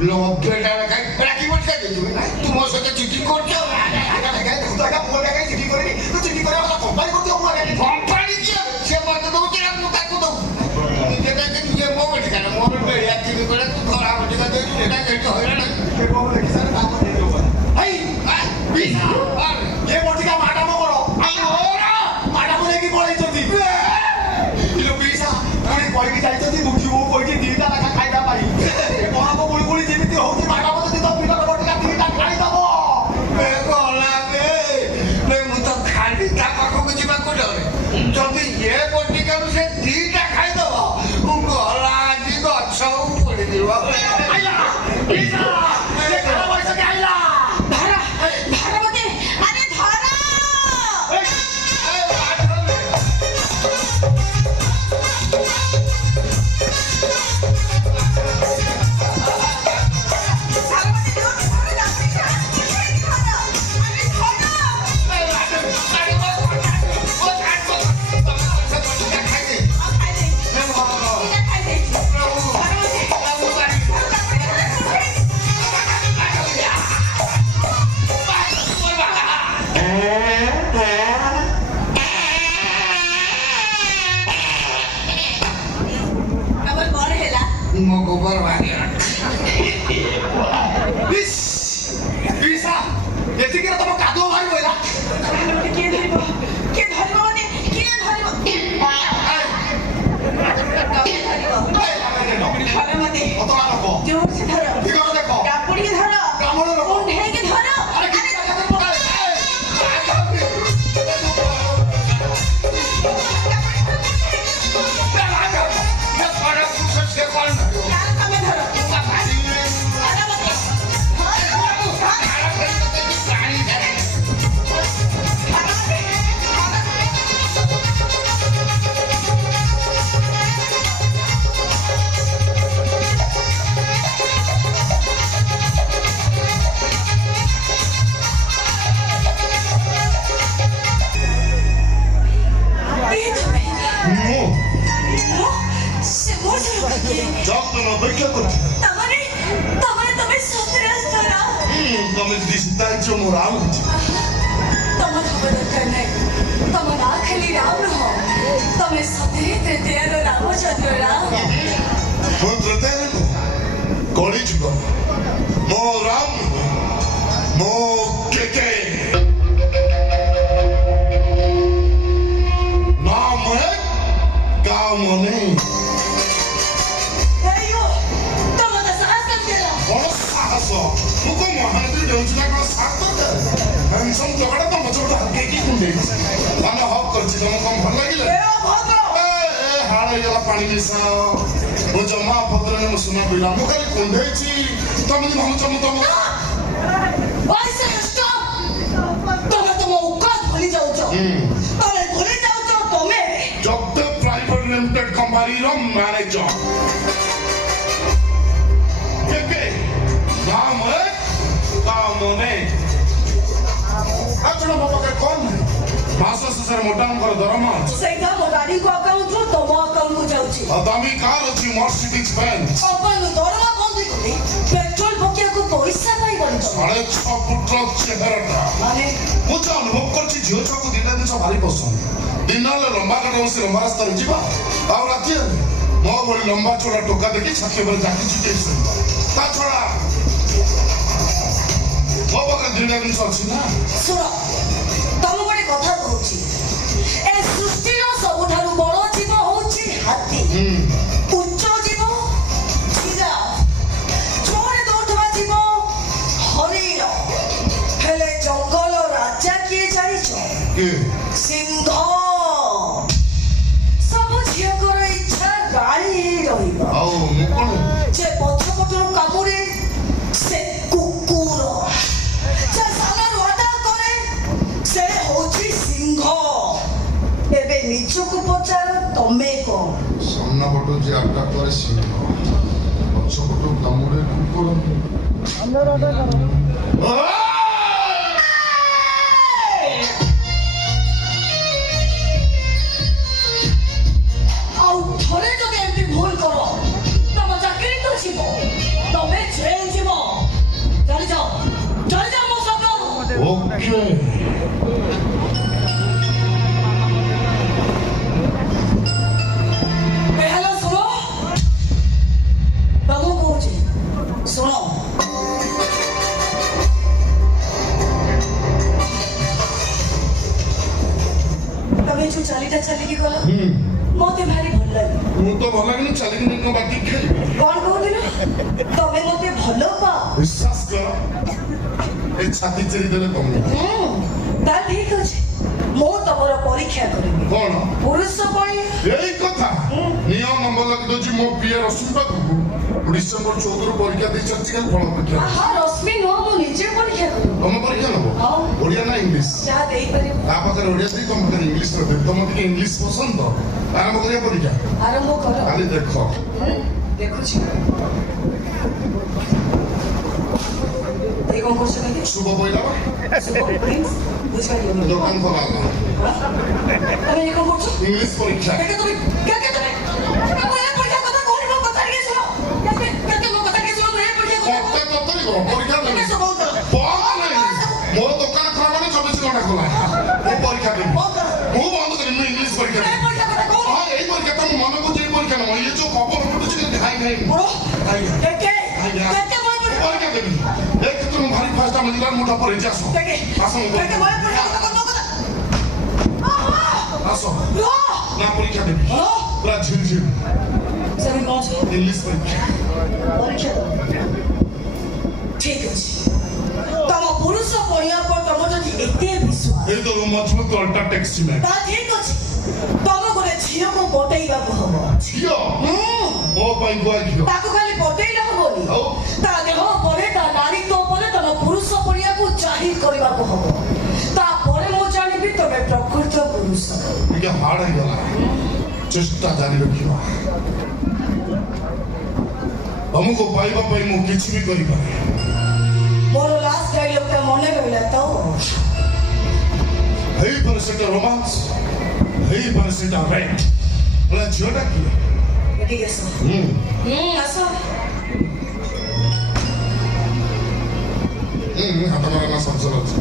90ଟା ଲେଖାଏଁ ଏଟା କି ବଟିକା ଦେଇଛୁ ତୁ ମୋ ସହିତ ଚିଠି କରୁଛ କମ୍ପାନୀ କିଏ ସେ ମତେ ଦଉଛି ନା ମୁଁ ତାକୁ ଦଉଛି ଇଏ ମୋ ବଟିକା ନା ମୋର ନେଳିଆ ଚିନି କଳିଆ ତୁ ଧଳା ବଟିକା ଦେଇଛୁ ସେଟା ସେଠି ହଇରାଣ ଏ ବଟିକା ମାଡାମ କର ମାଡାମ ନେଇକି ପଳେଇଛନ୍ତି ପିସା ପୁଣି କହିକି ଯାଇଛନ୍ତି ଦୁଃଖୀ ବୋଉ କହିକି 2ଟା ଲେଖା ଖାଇବା ପାଇଁ ଗରମ ଗୁଳି ଗୁଳି ଯେମିତି ହଉଛି ମାଡାମ ଯଦି ତ ପିଲାର ବଟିକା 2ଟା ଖାଇଦବ ମୁଁ ତ ଖାଲି ତା ପାଖକୁ ଯିବାକୁ ଡରେ ଯଦି ଏ ବଟିକାରୁ ସେ 2ଟା ଖାଇଦବ ମୁଁ ଗଲା ଆଜି ଗଛ ପଡ଼ିଯିବ ଧର ମତେ। ଆରେ ଧର। ମୋ ଗୋବର ବାହାରିଲା ଏତିକିରେ ତମ କାଦୁଅ ଭାଇ ବୋଇଲା କିଏ ଧରିବ? କିଏ ଧରିବ ମତେ? କିଏ ଧରିବ? ଧର ମତେ। ଅତଳା ଲୋକ ଜୋରସେ ଧର। ଠିକ ଦେଖ କାପୁଡ଼ିକି ଧର। କାମୁଡ ଲୋକ କୁଣ୍ଢେଇକି ଧର। ଜକ୍ ତମେ ଅପେକ୍ଷା କରୁଛି ତମେ ସତରେ ଆସିଛ ନା? ତମେ ଯଦି ସୀତା ହେଇଛ ମୋ ରାମ ହେଇଛି ତମ ଖବର ଦରକାର ନାହିଁ। ତମ ନାଁ ଖାଲି ରାମ ନୁହଁ, ତମେ ସତରେ ତୃତୀୟାର ରାମଚନ୍ଦ୍ର ରାମ। ମୋ ତ୍ରେତାରେ ନୁହଁ କଳି ଯୁଗ ମୋ ରାମ ମୋ କେକେ ନା ମନେ କା ମନେ ତମ ତ ସାହସ କେମିତି? କଣ ସାହସ ମୁଁ କଣ ମହାନଦୀ ଡେଉଁଛି ନା କଣ ସାହସ ହ୍ୟାଣ୍ଡସମ୍ ଜଗଟା ତମ ଚୋଟ ହାତେଇକି କୁଣ୍ଡେଇଛି ମାନେ ହକ୍ କରିଛି ତମ କଣ ଭଲ ଲାଗିଲା ହାଡ଼ ହେଇଗଲା ପାଣି ମିଶା ମୁଁ ଜମା ପତ୍ରରେ ମୁଁ ସୁନା ପିଲା ମୁଁ ଖାଲି କୁଣ୍ଡେଇଛି ତମେ ଭାବୁଛ ମୁଁ ତମ ତମେ ତମ ଉକାତ ଭୁଲି ଯାଉଛ। ତମେ ଭୁଲି ଯାଉଛ ତମେ ଜଗତେ ପ୍ରାଇଭେଟ ଲିମିଟେଡ କମ୍ପାନୀର ମ୍ୟାନେଜର କେକେ ନା ମନେ କା ମନେ ଆପଣ ମୋ ପାଖରେ କଣ ନାହିଁ ମାସ ଶେଷରେ ମୋଟାଙ୍କର ଦରମା ଅଛି ସେଇଟା ମୋ ଗାଡିକୁ ଆକାଉଣ୍ଟରୁ ତମ ଆକାଉଣ୍ଟକୁ ଯାଉଛି। ଆଉ ଦାମୀ କାର ଅଛି ମର୍ସିଡିଜ ବେଞ୍ଜ କମ୍ପାନୀରୁ ଦରମା ବନ୍ଦ କରି ପେଟ୍ରୋଲ ପକେଇବାକୁ ପଇସା ପାଇବନି ତମେ। 6.5 ଫୁଟର ଚେହେରାଟା ମାନେ ମୁଁ ତ ଅନୁଭବ କରୁଛି ଝିଅ ଛୁଆକୁ ଦିଟା ଜିନିଷ ଭାରି ପସନ୍ଦ ଦିନ ହେଲେ ଲମ୍ବା କାଟ ବସି ଲମ୍ବା ରାସ୍ତାରେ ଯିବା ଆଉ ରାତି ହେଲେ ମୋ ଭଳି ଲମ୍ବା ଚୋଡ଼ା ଟୋକା ଦେଖି ଛାତି ଉପରେ ଜାକି ଚୁକେଇ ଶୋଇବା ତା ଛଡା ମୋ ପାଖରେ ଦିଟା ଜିନିଷ ଅଛି ନା ଶୁଣ, ତମ ଗୋଟେ କଥା କହୁଛି, ଏ ସୃଷ୍ଟିର ସବୁଠାରୁ ବଡ ଜୀବ ହଉଛି ହାତୀ। ଉଚ୍ଚ ଜୀବ ଜିରାଫ, ଜୋରେ ଦୌଡୁଥିବା ଜୀବ ହରିଣ, ହେଲେ ଜଙ୍ଗଲ ରାଜା କିଏ ଜାଣିଛ? ସିଂହ। ସବୁ ଝିଅଙ୍କର ଇଚ୍ଛା ଗାଳି ହେଇ ରହିବ, ଆଉ ମୁଁ କଣ ଯେ ପଛପଟରୁ କାମୁଡେ ସେ କୁକୁର, ଯେ ସାମ୍ନାରୁ ଆଟାକ୍ କରେ ସେ ହଉଛି ସିଂହ। ଏବେ ନିଜକୁ ପଚାର ତମେ କଣ? ସାମ୍ନା ପଟୁ ଯେ ଆଟାକ୍ କରେ ସିଂହ ପଛ ପଟୁ କାମୁଡେ କୁକୁର ଆଉ ଥରେ ଯଦି ଏମିତି ଭୁଲ କର ତମ ଚାକିରି ତ ଯିବ, ତମେ ଜେଲ ଯିବ। ଚାଲିଯାଅ ମୋ ସାମ୍ନାରୁ। ଓକେ ହେଲୋ ଶୁଣ, ତମକୁ କହୁଛି ଶୁଣ, ତମେ ଯୋଉ ଚାଲିଟା ଚାଲିକି ଗଲ ମତେ ଭାରି ଭଲ ଲାଗେ। ମୁଁ ତ ଭଲ ଲାଗେନି ଚାଲିକି ନେଇ ବାକି ଖେଳିବି କଣ କହୁଥିଲ? ତମେ ମତେ ଭଲ ପାଅ? ବିଶ୍ୱାସ କର ଏ ଛାତି ଚିରି ଦେଲେ ତମେ ତା ଠିକ ଅଛି, ମୁଁ ତମର ପରୀକ୍ଷା କରିବି। କଣ ପୁରୁଷ ପାଇଁ ଏଇ କଥା ନିୟମ ନମ୍ବର ଲାଗି ଦଉଛି ମୋ ପିଏ ରଶ୍ମି ପାଖକୁ ଡିସେମ୍ବର 14 ପରୀକ୍ଷା ଦେଇ ଚାଲିଛି ଖାଲି ଫଳ ପରୀକ୍ଷା ଆହା ରଶ୍ମି ନୁହଁ, ମୁଁ ନିଜେ ପରୀକ୍ଷା କରିବି। ତମ ପରୀକ୍ଷା ନବ ହଁ। ଓଡିଆ ନା ଇଂଲିଶ ଯାହା ଦେଇପାରିବ ତା ପାଖରେ ଓଡିଆ ଦେଇ ତମ ପାଖରେ ଇଂଲିଶ ଦେବି ତମ ଟିକେ ଇଂଲିଶ ପସନ୍ଦ ଆରମ୍ଭ କରିବା ପରୀକ୍ଷା ଆରମ୍ଭ କର। ଖାଲି ଦେଖ ଦେଖୁଛି। କଣ କରୁଛ କହିଲେ? ଶୁଭ ପଇଲା ବା ବୁଝିପାରିବ ଦୋକାନ ଖୋଲା ହେଲା ତମେ କଣ କରୁଛ? ଇଂଲିଶ ପରୀକ୍ଷା ମତେ ପଚାରିବ ପରୀକ୍ଷା ଦେବି ବନ୍ଦ ନାହିଁ ମୋ ଦୋକାନ ଖୋଲା ମାନେ 24 ଘଣ୍ଟା ଖୋଲା ମୁଁ ପରୀକ୍ଷା ଦେବି ମୁଁ ବନ୍ଦ କରିବି ମୁଁ ଇଂଲିଶ ପରୀକ୍ଷା ଦେବି ହଁ ଏଇ ପରୀକ୍ଷା ତ ମୁଁ ମନେ କରୁଛି ଏଇ ପରୀକ୍ଷା ନବ ଇଏ ଯୋଉ ଖବର ଫୁଟୁଛି ଘାଇ ଘାଇ ପରୀକ୍ଷା ଦେବି ଏ କିନ୍ତୁ ମୁଁ ଭାରି ଫାଷ୍ଟ ଆମେ ଯିବାର ମୋଟା ପରେ ଆସ ଆସ ଆସ ନା ପରୀକ୍ଷା ଦେବି ପୁରା ଝିଲ ଝିଲ ଇଂଲିଶ ପରୀକ୍ଷା ঠিক আছে, তম পুরুষ পড়িয়া পর তম যদি এতে বিশ্বাস এই তো মজবুত অল্টা ট্যাক্সি ম্যান তা ঠিক আছে, তম গোটে ঝিওকে পটাইবাকু হব। ঝিও ମୋ ପାଇଁ ଗୁଆ ଝିଅ ତାକୁ ଖାଲି ପଟେଇଲେ ହବନି, ଆଉ? ତା ଦେହ ଉପରେ ତା ନାରୀତ୍ୱ ଉପରେ ତମ ପୁରୁଷ ପଡ଼ିଆକୁ ଜାହିର କରିବାକୁ ହବ। ତାପରେ ମୁଁ ଜାଣିବି ତମେ ପ୍ରକୃତ ପୁରୁଷ। ଟିକେ ହାର୍ଡ ହେଇଗଲା ଚେଷ୍ଟା ଜାରି ରଖିବା ତମକୁ ପାଇବା ପାଇଁ ମୁଁ କିଛି ବି କରିପାରେ ମୋର ଲାଷ୍ଟ ଡାଇଲଗଟା ମନେ ରହିଲା ତ? ହେଇପାରେ ସେଟା ରୋମାନ୍ସ ହେଇପାରେ ସେଟା ରେଟ୍ ହେଲେ ଝିଅଟା କିଏ ଏଠିକି ଆସ ଆସ ହାତ ମାରନା ସଂସଦ ଅଛି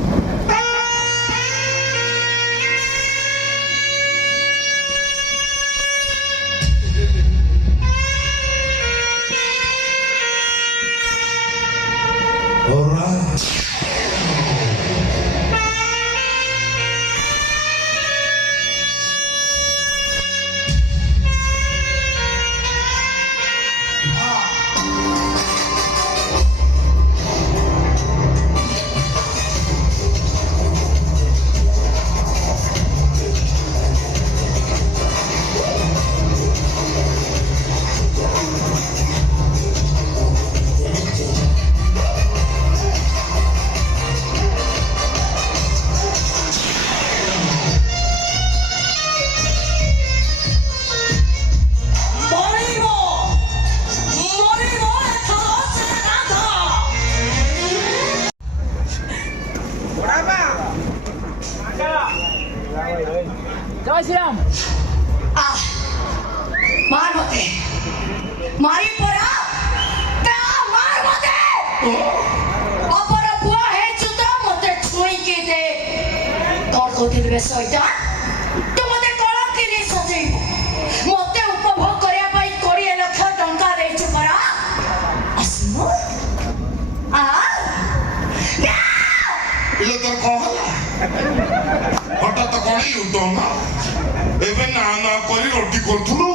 জয় শ্রীরাম আহ মার মতে মারি পড়া তা মার মতে অপর বুয়া হেছু তো মতে ছুঁইকে দে তোর কইতে শয়তান তো মতে কলম কিনি সজেইব মতে উপভোগ করিয়া পাই 20 লক্ষ টঙ্কা দেইଛୁ পরা আসমু ପିଲେ ତୋର କଣ ହେଲା ହଠାତ କଣ ଉଠଉନା ଏବେ ନା ନା କରି ରୋଟି କରୁଥିଲୁ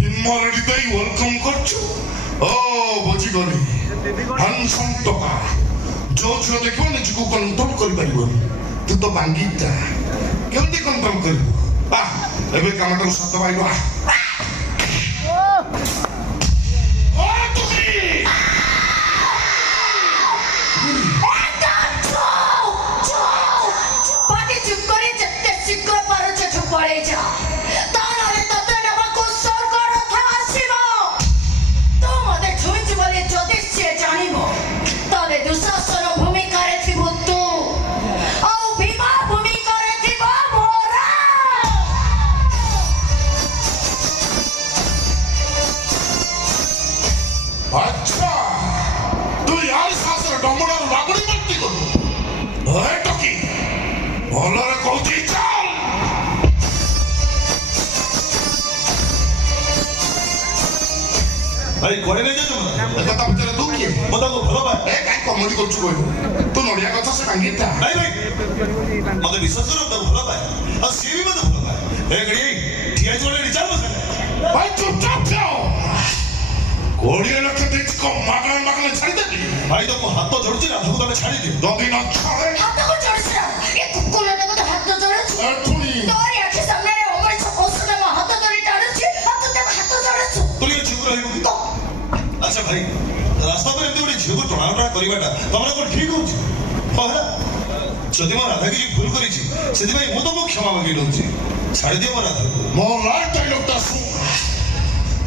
ଭୀମ ରେଡି ଦେଇ ୱେଲକମ କରୁଛୁ ଓ ବୁଝିଗଲି ହ୍ୟାଣ୍ଡସମ୍ ଟକା ଯୋଉ ଝିଅ ଦେଖିବ ନିଜକୁ କଣ୍ଟ୍ରୋଲ କରିପାରିବନି ତୁ ତ ବାଙ୍ଗିଟା କେମିତି କଣ୍ଟ୍ରୋଲ କରିବୁ ଏବେ କାମଟାକୁ ସତ ପାଇଲୁ পড়ে যা তাহলে ততে নেবাকু স্বর্গর কথা আসিব তো মতে ছুঁইছি বলে যদি সে জানিব তবে দুঃশাসন ভূমিকারে থিব তু ଆଉ ଭୀମା ଭୂମିକାରେ ଥିବ ମୋରା ଆଚ୍ଛା ତୁ ୟାର ଶାସର ଡମଣାରୁ ରାଗୁଡ଼ି ମାଟି କଲୁ ହେ ଟକି ଭଲରେ କହୁଛି ଚାଲ ଭାଇ କୁଆଡ଼େ ନେଇ ଯାଉଛୁ ଏକଥା ଭିତରେ ତୁ କିଏ ମୁଁ ତାକୁ ଭଲ ପାଏ କାହିଁ କମେଡି କରୁଛୁ କହିଲୁ ତୁ ନଡ଼ିଆ ଗଛ ସେ ଭାଙ୍ଗିଟା ନାଇଁ ଭାଇ ମତେ ବିଶ୍ୱାସ କର ତାକୁ ଭଲ ପାଏ ଆଉ ସିଏ ବି ମତେ ଭଲ ପାଏ ଏ ଗଡ଼ି ଠିଆ ହେଇଛୁ ଗୋଟେ ଚାଲ ଭାଇ ଚୁପଚାପ ଥାଅ 20 ଲକ୍ଷ ଦେଇଛି କଣ ମାଗଣା ଛାଡ଼ିଦେବି ଭାଇ ତ ମୁଁ ହାତ ଯୋଡୁଛି ରାଧାକୁ ତମେ ଛାଡ଼ିଦିଅ ଯଦି ନ ଛାଡ଼େ ହାତକୁ ଚଢ଼ିଛ ଏ କୁକୁରଟା ମୋତେ ହାତ ଚଢ଼ୁଛି ଏଠୁଣି ତୋରି ଆଖି ସାମ୍ନାରେ ଅମଣିଷ ପଶୁଟା ମୋ ହାତ ଧରି ଟାଣୁଛି ଆଉ ତୁ ତାକୁ ହାତ ଚଢ଼ୁଛୁ ତୁ ଟିକେ ଚୁପ ରହିବୁ ଆଚ୍ଛା ଭାଇ ରାସ୍ତା ପରେ ଏମିତି ଗୋଟେ ଝିଅକୁ ଟଣାଟଣା କରିବାଟା ତମର କଣ ଠିକ ହଉଛି ହଁ ହେଲା ଯଦି ମୋ ରାଧା କିଛି ଭୁଲ କରିଛି ସେଥିପାଇଁ ମୁଁ ତମକୁ କ୍ଷମା ମାଗି ଦଉଛି ଛାଡ଼ିଦିଅ ମୋ ରାଧାକୁ ମୋ ଲାଷ୍ଟ ଡାଇଲଗଟା ଶୁଣ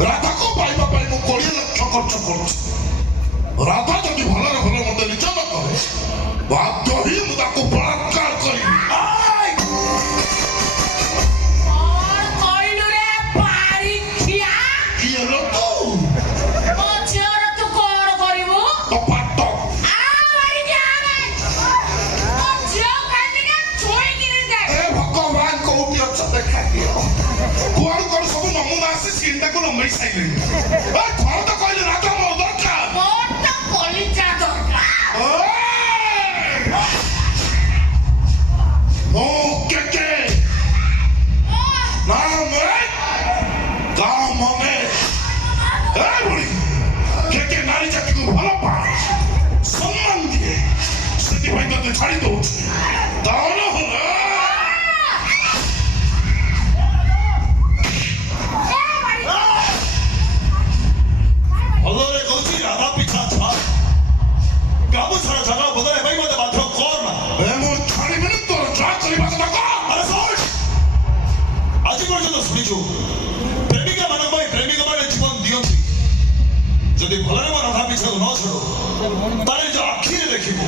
ରାଧାକୁ ପାଇବା ପାଇଁ ମୁଁ 20 ଲକ୍ଷ ଖର୍ଚ୍ଚ କରୁଛି ରାଧା ଯଦି ଭଲରେ ଭଲ ମତେ ନିଜ ନ କରେ ବାଧ୍ୟ ହିଁ ମୁଁ ତାକୁ ବଳାତ୍କାର କରିବି କିଏ ର ତୁ କପାଟ ଏ ଭଗବାନ କୋଉଠି ଅଛ ଦେଖାଦିଅ କୁଆଡୁ କଣ ସବୁ ନମୁନା ଆସି ସିନ୍ଟାକୁ ଲମ୍ବେଇ ସାଇଲେଣି ଏ ଥର ତ କହିଲେ ରାଧା ମୋ ଦରକାର ମୁଁ କେକେ ନା ମେ ତା ମନେ ଏ ବୁଢ଼ୀ କେକେ ନାରୀ ଜାତିକୁ ଭଲ ପାଏ ସମ୍ମାନ ଦିଏ ସେଥିପାଇଁ ତତେ ଛାଡ଼ି ଦଉଛି ତାହେଲେ ଭଲରେ କହୁଛି ରାଧା ପିଛା ଛାଡ଼ ଗ୍ରାମ ସାରା ଝଗଡ଼ା ବଦଳାଇବା ପାଇଁ ମତେ ବାଧ୍ୟ କର ନା ଏ ମୁଁ ଛାଡ଼ିବିନି ତୋର ଯାହା କରିବା କଥା କର ଆରେ ଶୁଣ ଆଜି ପର୍ଯ୍ୟନ୍ତ ଶୁଣିଛୁ ପ୍ରେମିକା ମାନଙ୍କ ପାଇଁ ପ୍ରେମିକ ମାନେ ଜୀବନ ଦିଅନ୍ତି ଯଦି ଭଲରେ ମୋ ରାଧା ପିଛାକୁ ନ ଛାଡୁ ତାହେଲେ ନିଜ ଆଖିରେ ଦେଖିବୁ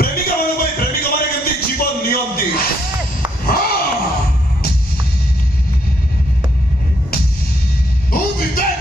ପ୍ରେମିକା ମାନଙ୍କ ପାଇଁ ପ୍ରେମିକ ମାନେ କେମିତି ଜୀବନ ନିଅନ୍ତି ହଁ ତୁ ବି ଦେଖ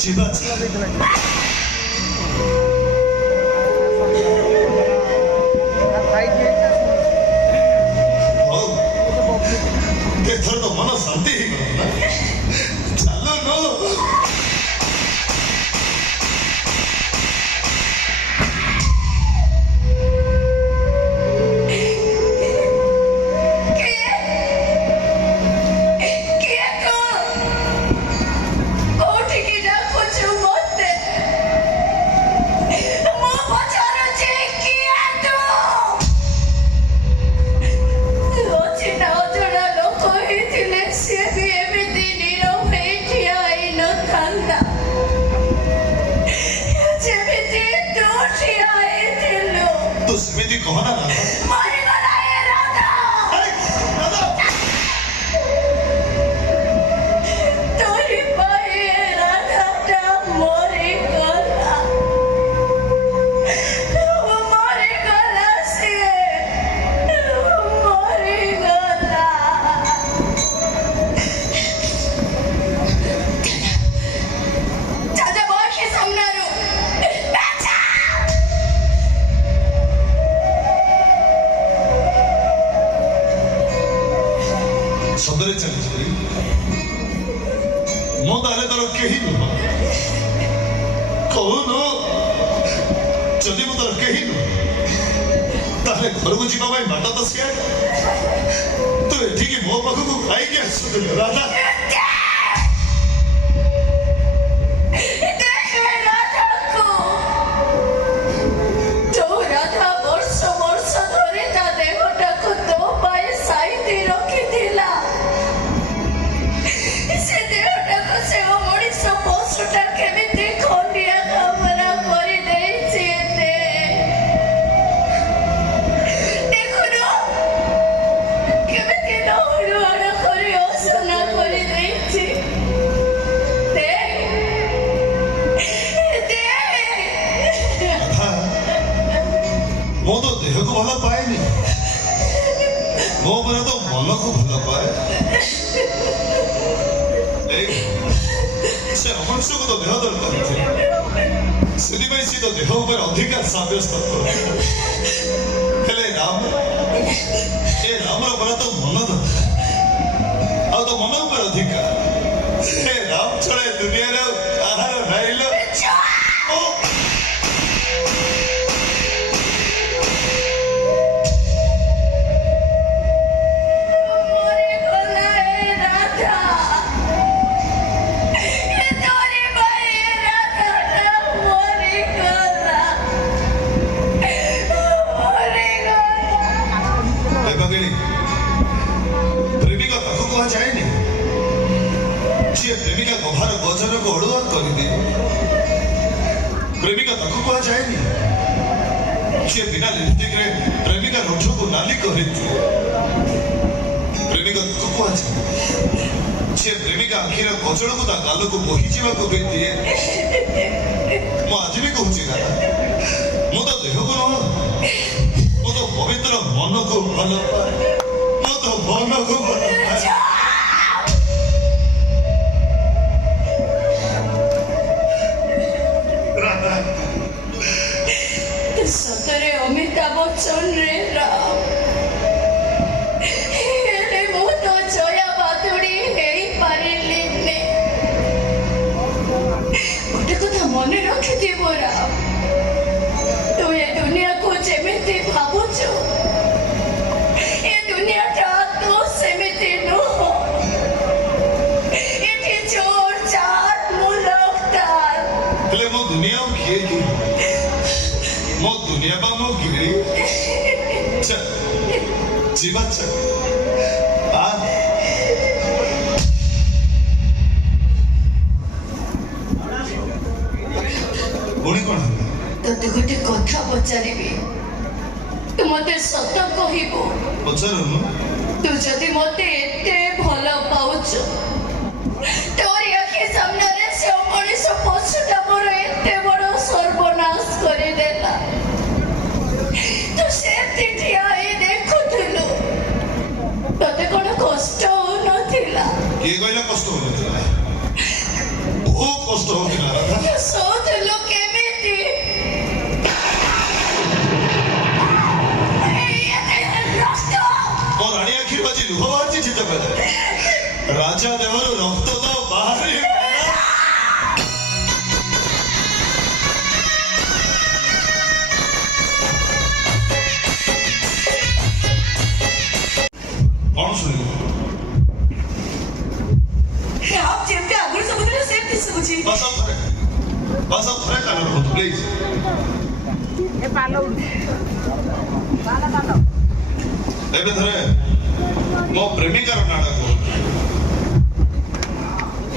ଯିବା ହଉ ଏଥର ତ ମନ ଶାନ୍ତି ହେଇଗଲା ନା ଚାଲ तो समिति कहना ना ସଦରେ ଚାଲିଛି ମୁଁ ତାହେଲେ ତାର କେହି ନୁହଁ କହୁନ ଯଦି ମୁଁ ତାର କେହି ନୁହଁ ତାହେଲେ ଘରକୁ ଯିବା ପାଇଁ ବାଟ ତ ସିଏ ତୁ ଏଠିକି ମୋ ପାଖକୁ ଖାଇକି ଆସୁଥିଲୁ ରାଧା Kami ମୁଁ ତ ଦେହକୁ ଭଲ ପାଏନି, ମୋ ଉପରେ ତ ମନକୁ ଭଲ ପାଏ। ସେ ଅମଣିଷକୁ ତ ଦେହ ଦରକାର ଥିଲା, ସେଥିପାଇଁ ସେ ତ ଦେହ ଉପରେ ଅଧିକାର ସାବ୍ୟସ୍ତ କରେ। ହେଲେ ଏ ରାମର ପରା ତ ମନ ଦରକାର, ଆଉ ତ ମନ ଉପରେ ଅଧିକାର। ସେ ରାମ ଛଡ଼ା ଏ ଦୁନିଆରେ ଆଉ କାହାର ନାଇଲ। ପ୍ରେମିକା ତାକୁ କୁହାଯାଏନି ଯିଏ ପ୍ରେମିକା ଗଭାର ଗଜରକୁ ଅଡୁଆ କରିଦିଏ। ପ୍ରେମିକା ତାକୁ କୁହାଯାଏନି ଯିଏ ବିନା ଲିପଷ୍ଟିକରେ ପ୍ରେମିକା ଓଠକୁ ନାଲି କରିଦିଏ। ପ୍ରେମିକା ତାକୁ କୁହାଯାଏ ଯିଏ ପ୍ରେମିକା ଆଖିର କଜଳକୁ ତା ଗାଲକୁ ବୋହିଯିବାକୁ ବି ଦିଏ। ମୁଁ ଆଜି ବି କହୁଛି ଦାଦା, ମୁଁ ତ ଦେହକୁ ନୁହଁ, ମୁଁ ତ ପବିତ୍ର ମନକୁ ଭଲ ପାଏ। ମୁଁ ତ ମନକୁ ଭଲ ପାଏ। ସତରେ ଅମିତାଭ ବଚ୍ଚନ ରେ ରାମ, ହେଲେ ମୁଁ ତ ଜୟା ବାଦୁଡି ହେଇପାରିଲିନି। ଗୋଟେ କଥା ମନେ ରଖିଥିବ ରାମ, ତୁ ଏ ଦୁନିଆକୁ ଯେମିତି ଭାବୁଛୁ ଏ ଦୁନିଆଟା ତ ସେମିତି ନୁହଁ। ଏଠି ଚୋର ଚାଟ ମୁଲକଦାର। ହେଲେ ମୋ ଦୁନିଆ କିଏ କି? ମୋ ଦୁନିଆ ବା ମୋ ଗିରି। ଯିବା ପୁଣି କଣ ହେଲା? ତତେ ଗୋଟେ କଥା ପଚାରିବି, ତୁ ମତେ ସତ କହିବୁ? ପଚାରୁନୁ। ତୁ ଯଦି ମତେ ଏତେ ଭଲ ପାଉଛୁ, ତୋରି ଆଖି ସାମ୍ନାରେ ସେ ମଣିଷ ପଶୁଟା ମୋର ଏତେ ବଡ ସର୍ବନାଶ କରିଦେଲା, ତୁ ସେମିତି ଠିଆ ହେଇ ଦେଖୁଥିଲୁ, ତତେ କଣ କଷ୍ଟ ହଉନଥିଲା? କିଏ କହିଲା କଷ୍ଟ ହଉନଥିଲା? ବହୁତ କଷ୍ଟ ହଉଥିଲା ରାଧା। ତୁ ଶୋଉଥିଲୁ କେମିତି? ମୋ ରାଣୀ ଆଖିରୁ ଆଜି ଲୁହ ବାହାରିଛି ଯେତେବେଳେ ରାଜା ଦେହରୁ ରକ୍ତ ତ ବାହାରି କଣ ଶୁଣିଲୁ? ରାମ ଯେମିତି ଆଗରୁ ସବୁଥିରେ ସେମିତି ଶୁଭୁଛି। ବାସ ଥରେ କାନ ରଖନ୍ତୁ ପ୍ଲିଜ। ଏବେ ଥରେ ମୋ ପ୍ରେମିକାର ନାଟକ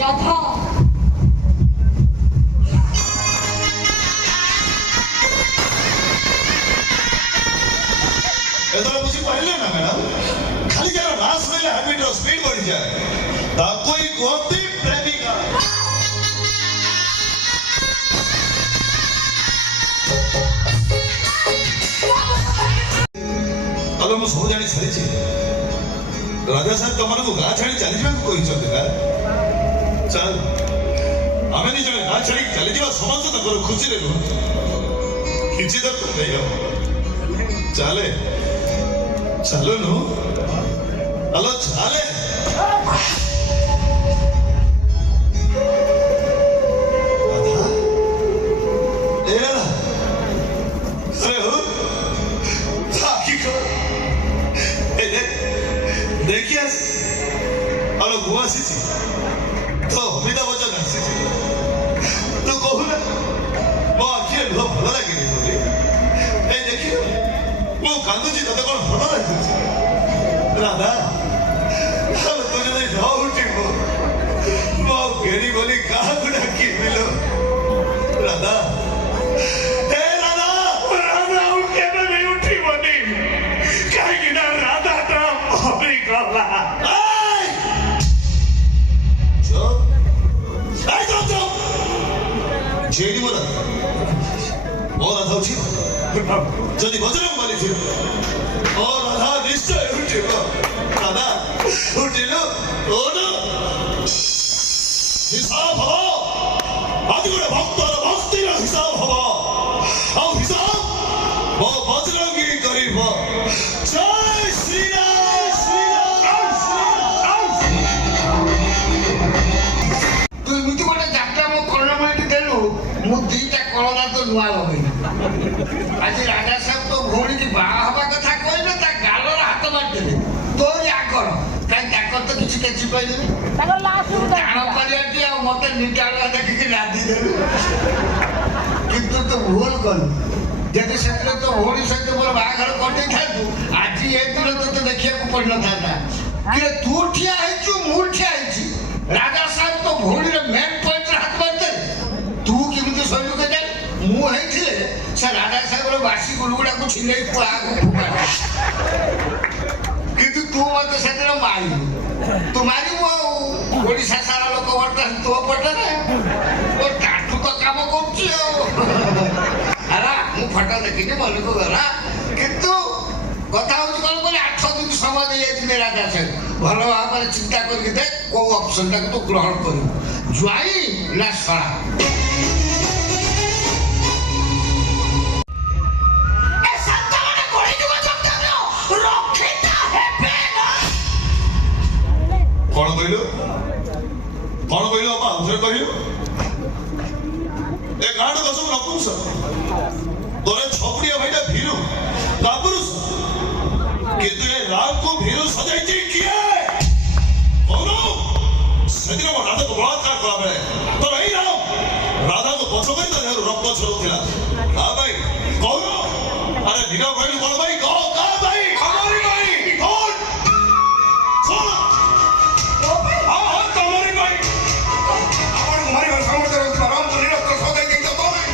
ରାଧା, ଏଥର ବୁଝିପାରିଲେ ନା ମ୍ୟାଡାମ? ଖାଲି ଯାହାର ନାଁ ଶୁଣିଲେ ହାର୍ଟବିଟ୍ର ସ୍ପିଡ ବଢିଯାଏ, ତାକୁ ହିଁ କୁହନ୍ତି ପ୍ରେମିକା। ତାହେଲେ ମୁଁ ସବୁ ଜାଣି ସାରିଛି। ରାଜା ସାହେବ ତମମାନଙ୍କୁ ଗାଁ ଛାଡ଼ି ଚାଲିଯିବାକୁ କହିଛନ୍ତି ନା? ଚାଲ ଆମେ ଦି ଜଣେ ଗାଁ ଛାଡ଼ି ଚାଲିଯିବା, ସମସ୍ତେ ତାଙ୍କର ଖୁସିରେ ରୁହନ୍ତୁ, କିଛି ତ ନେଇ ହବ। ଚାଲେ ଚାଲୁନୁ, ଆଲୋ ଚାଲେ। ରାଧା, ଏ ରାଧା, अरे हो आखी को देखिए अरे बुआ आसी तो अमिताभ बच्चन आसी तो कहू ना मो आखि लुह भल लगे बोली ए देखिए मु कांदुची तते कौन भल लगे राधा हम तो जदे न उठिबो मो गेरी बोली कहा गुडा की मिलो राधा जेडी मोरा अच्छी যদি বজরং বলি ছিল ও রাধা নিশ্চয় উঠিব রাধা উঠিল ওটো হিসাব হব আজ গোটে ভক্তর ভক্তির হিসাব হব ଆଉ হিসাব ମୋ ବଜରଙ୍ଗୀ କରିବ ଜୟ ଶ୍ରୀରାମ ଶ୍ରୀରାମ ତୁ ଏମିତି ଗୋଟେ ଯାତ୍ରା ମୋ କର୍ଣ୍ଣ ମାଇକି ଦେଲୁ ମୁଁ ଦିଟା କଳନା ତ ନୂଆ ଲଗେଇଲି ଆଜି ରାଜା ସାହେବ ତୋ ଭଉଣୀକି ବାହା ହବା କଥା କହିଲେ ତା ଗାଲର ହାତ ମାରିଦେଲେ ତୋରି ଆଗର କାହିଁ ତାଙ୍କର ତ କିଛି କେଚି ପାଇଲେନି ତାଙ୍କର ଲାଷ୍ଟ ଟାଣ କରିବାଟି ଆଉ ମତେ ନିଟାଳୁଆ ଦେଖିକି ରାଧି ଦେଲୁ କିନ୍ତୁ ତୁ ଭୁଲ କଲୁ ଯଦି ସେଥିରେ ତୋ ଭଉଣୀ ସହିତ ମୋର ବାହାଘର କରିଦେଇଥାନ୍ତୁ ଆଜି ଏ ଦିନ ତୋତେ ଦେଖିବାକୁ ପଡ଼ିନଥାନ୍ତା କିରେ ତୁ ଠିଆ ହେଇଛୁ ମୁଁ ଠିଆ ହେଇଛି ରାଜା ସାହେବ ତୋ ଭଉଣୀର ମେନ୍ ପଏଣ୍ଟରେ ହାତ ମାରିଦେଲେ ତୁ କେମିତି ଶୈଳୀ କେଜାଣି ମୁଁ ହେଇଥିଲେ ସେ ରାଜା ସାହେବର ବାସି ଗୁଲୁଗୁଡାକୁ ଛିଣ୍ଡେଇ ଆଗକୁ ଫୋପାଡେ କିନ୍ତୁ ତୁ ମତେ ସେଥିରେ ମାରିବୁ ତୁ ମାରିବୁ ଆଉ ଓଡ଼ିଶା ସାରା ଲୋକ ବର୍ତ୍ତମାନ ତୋ ପଟରେ ଓ ଟାଠୁ ତ କାମ କରୁଛି ଆଉ ହେଲା ମୁଁ ଫଟୋ ଦେଖିକି ମନକୁ ଗଲା କିନ୍ତୁ କଥା ହଉଛି କଣ କହିଲେ 8 ଦିନ ସମୟ ଦେଇଯାଇଥିଲେ ରାଜା ସାହେବ ଭଲ ଭାବରେ ଚିନ୍ତା କରିକି ଦେଖ କୋଉ ଅପସନଟାକୁ ତୁ ଗ୍ରହଣ କରିବୁ ଜ୍ୱାଇଁ ନା ଶଳା ଏ ସନ୍ତାନ କୋଳି ଯୁଗ ଚକ୍ର ରକ୍ଷିତା ହେବେ ନା କଣ କହିଲୁ ବାପା ଆଉଥରେ କହିଲୁ ଏ ଗାଁଟା ଦଶମ ନପୁଂସ তোরে ছপড়িয়া ভাইটা ভীরু কাপুরুষ কিন্তু এ রাগକୁ ভীরু সজাইছে কিଏ কৌন সেদিন ମୋ ରାଧାକୁ ବଳାତ୍କାର କଲା ବେଳେ ତୋର ଏଇ ରାଧାକୁ ପଛ କରି ତା ଦେହରୁ ରକ୍ତ ଛଡ଼ଉଥିଲା କା ଭାଇ କହୁନ ଆରେ ନିର କହିଲୁ କଣ ଭାଇ କହ କା ଭାଇ हमारी भाई कौन ଶୁଣ हाँ हाँ तुम्हारी भाई अपन तुम्हारी भाई सामर्थ्य रखता राम को निरस्त्र सौदे के तो तुम्हें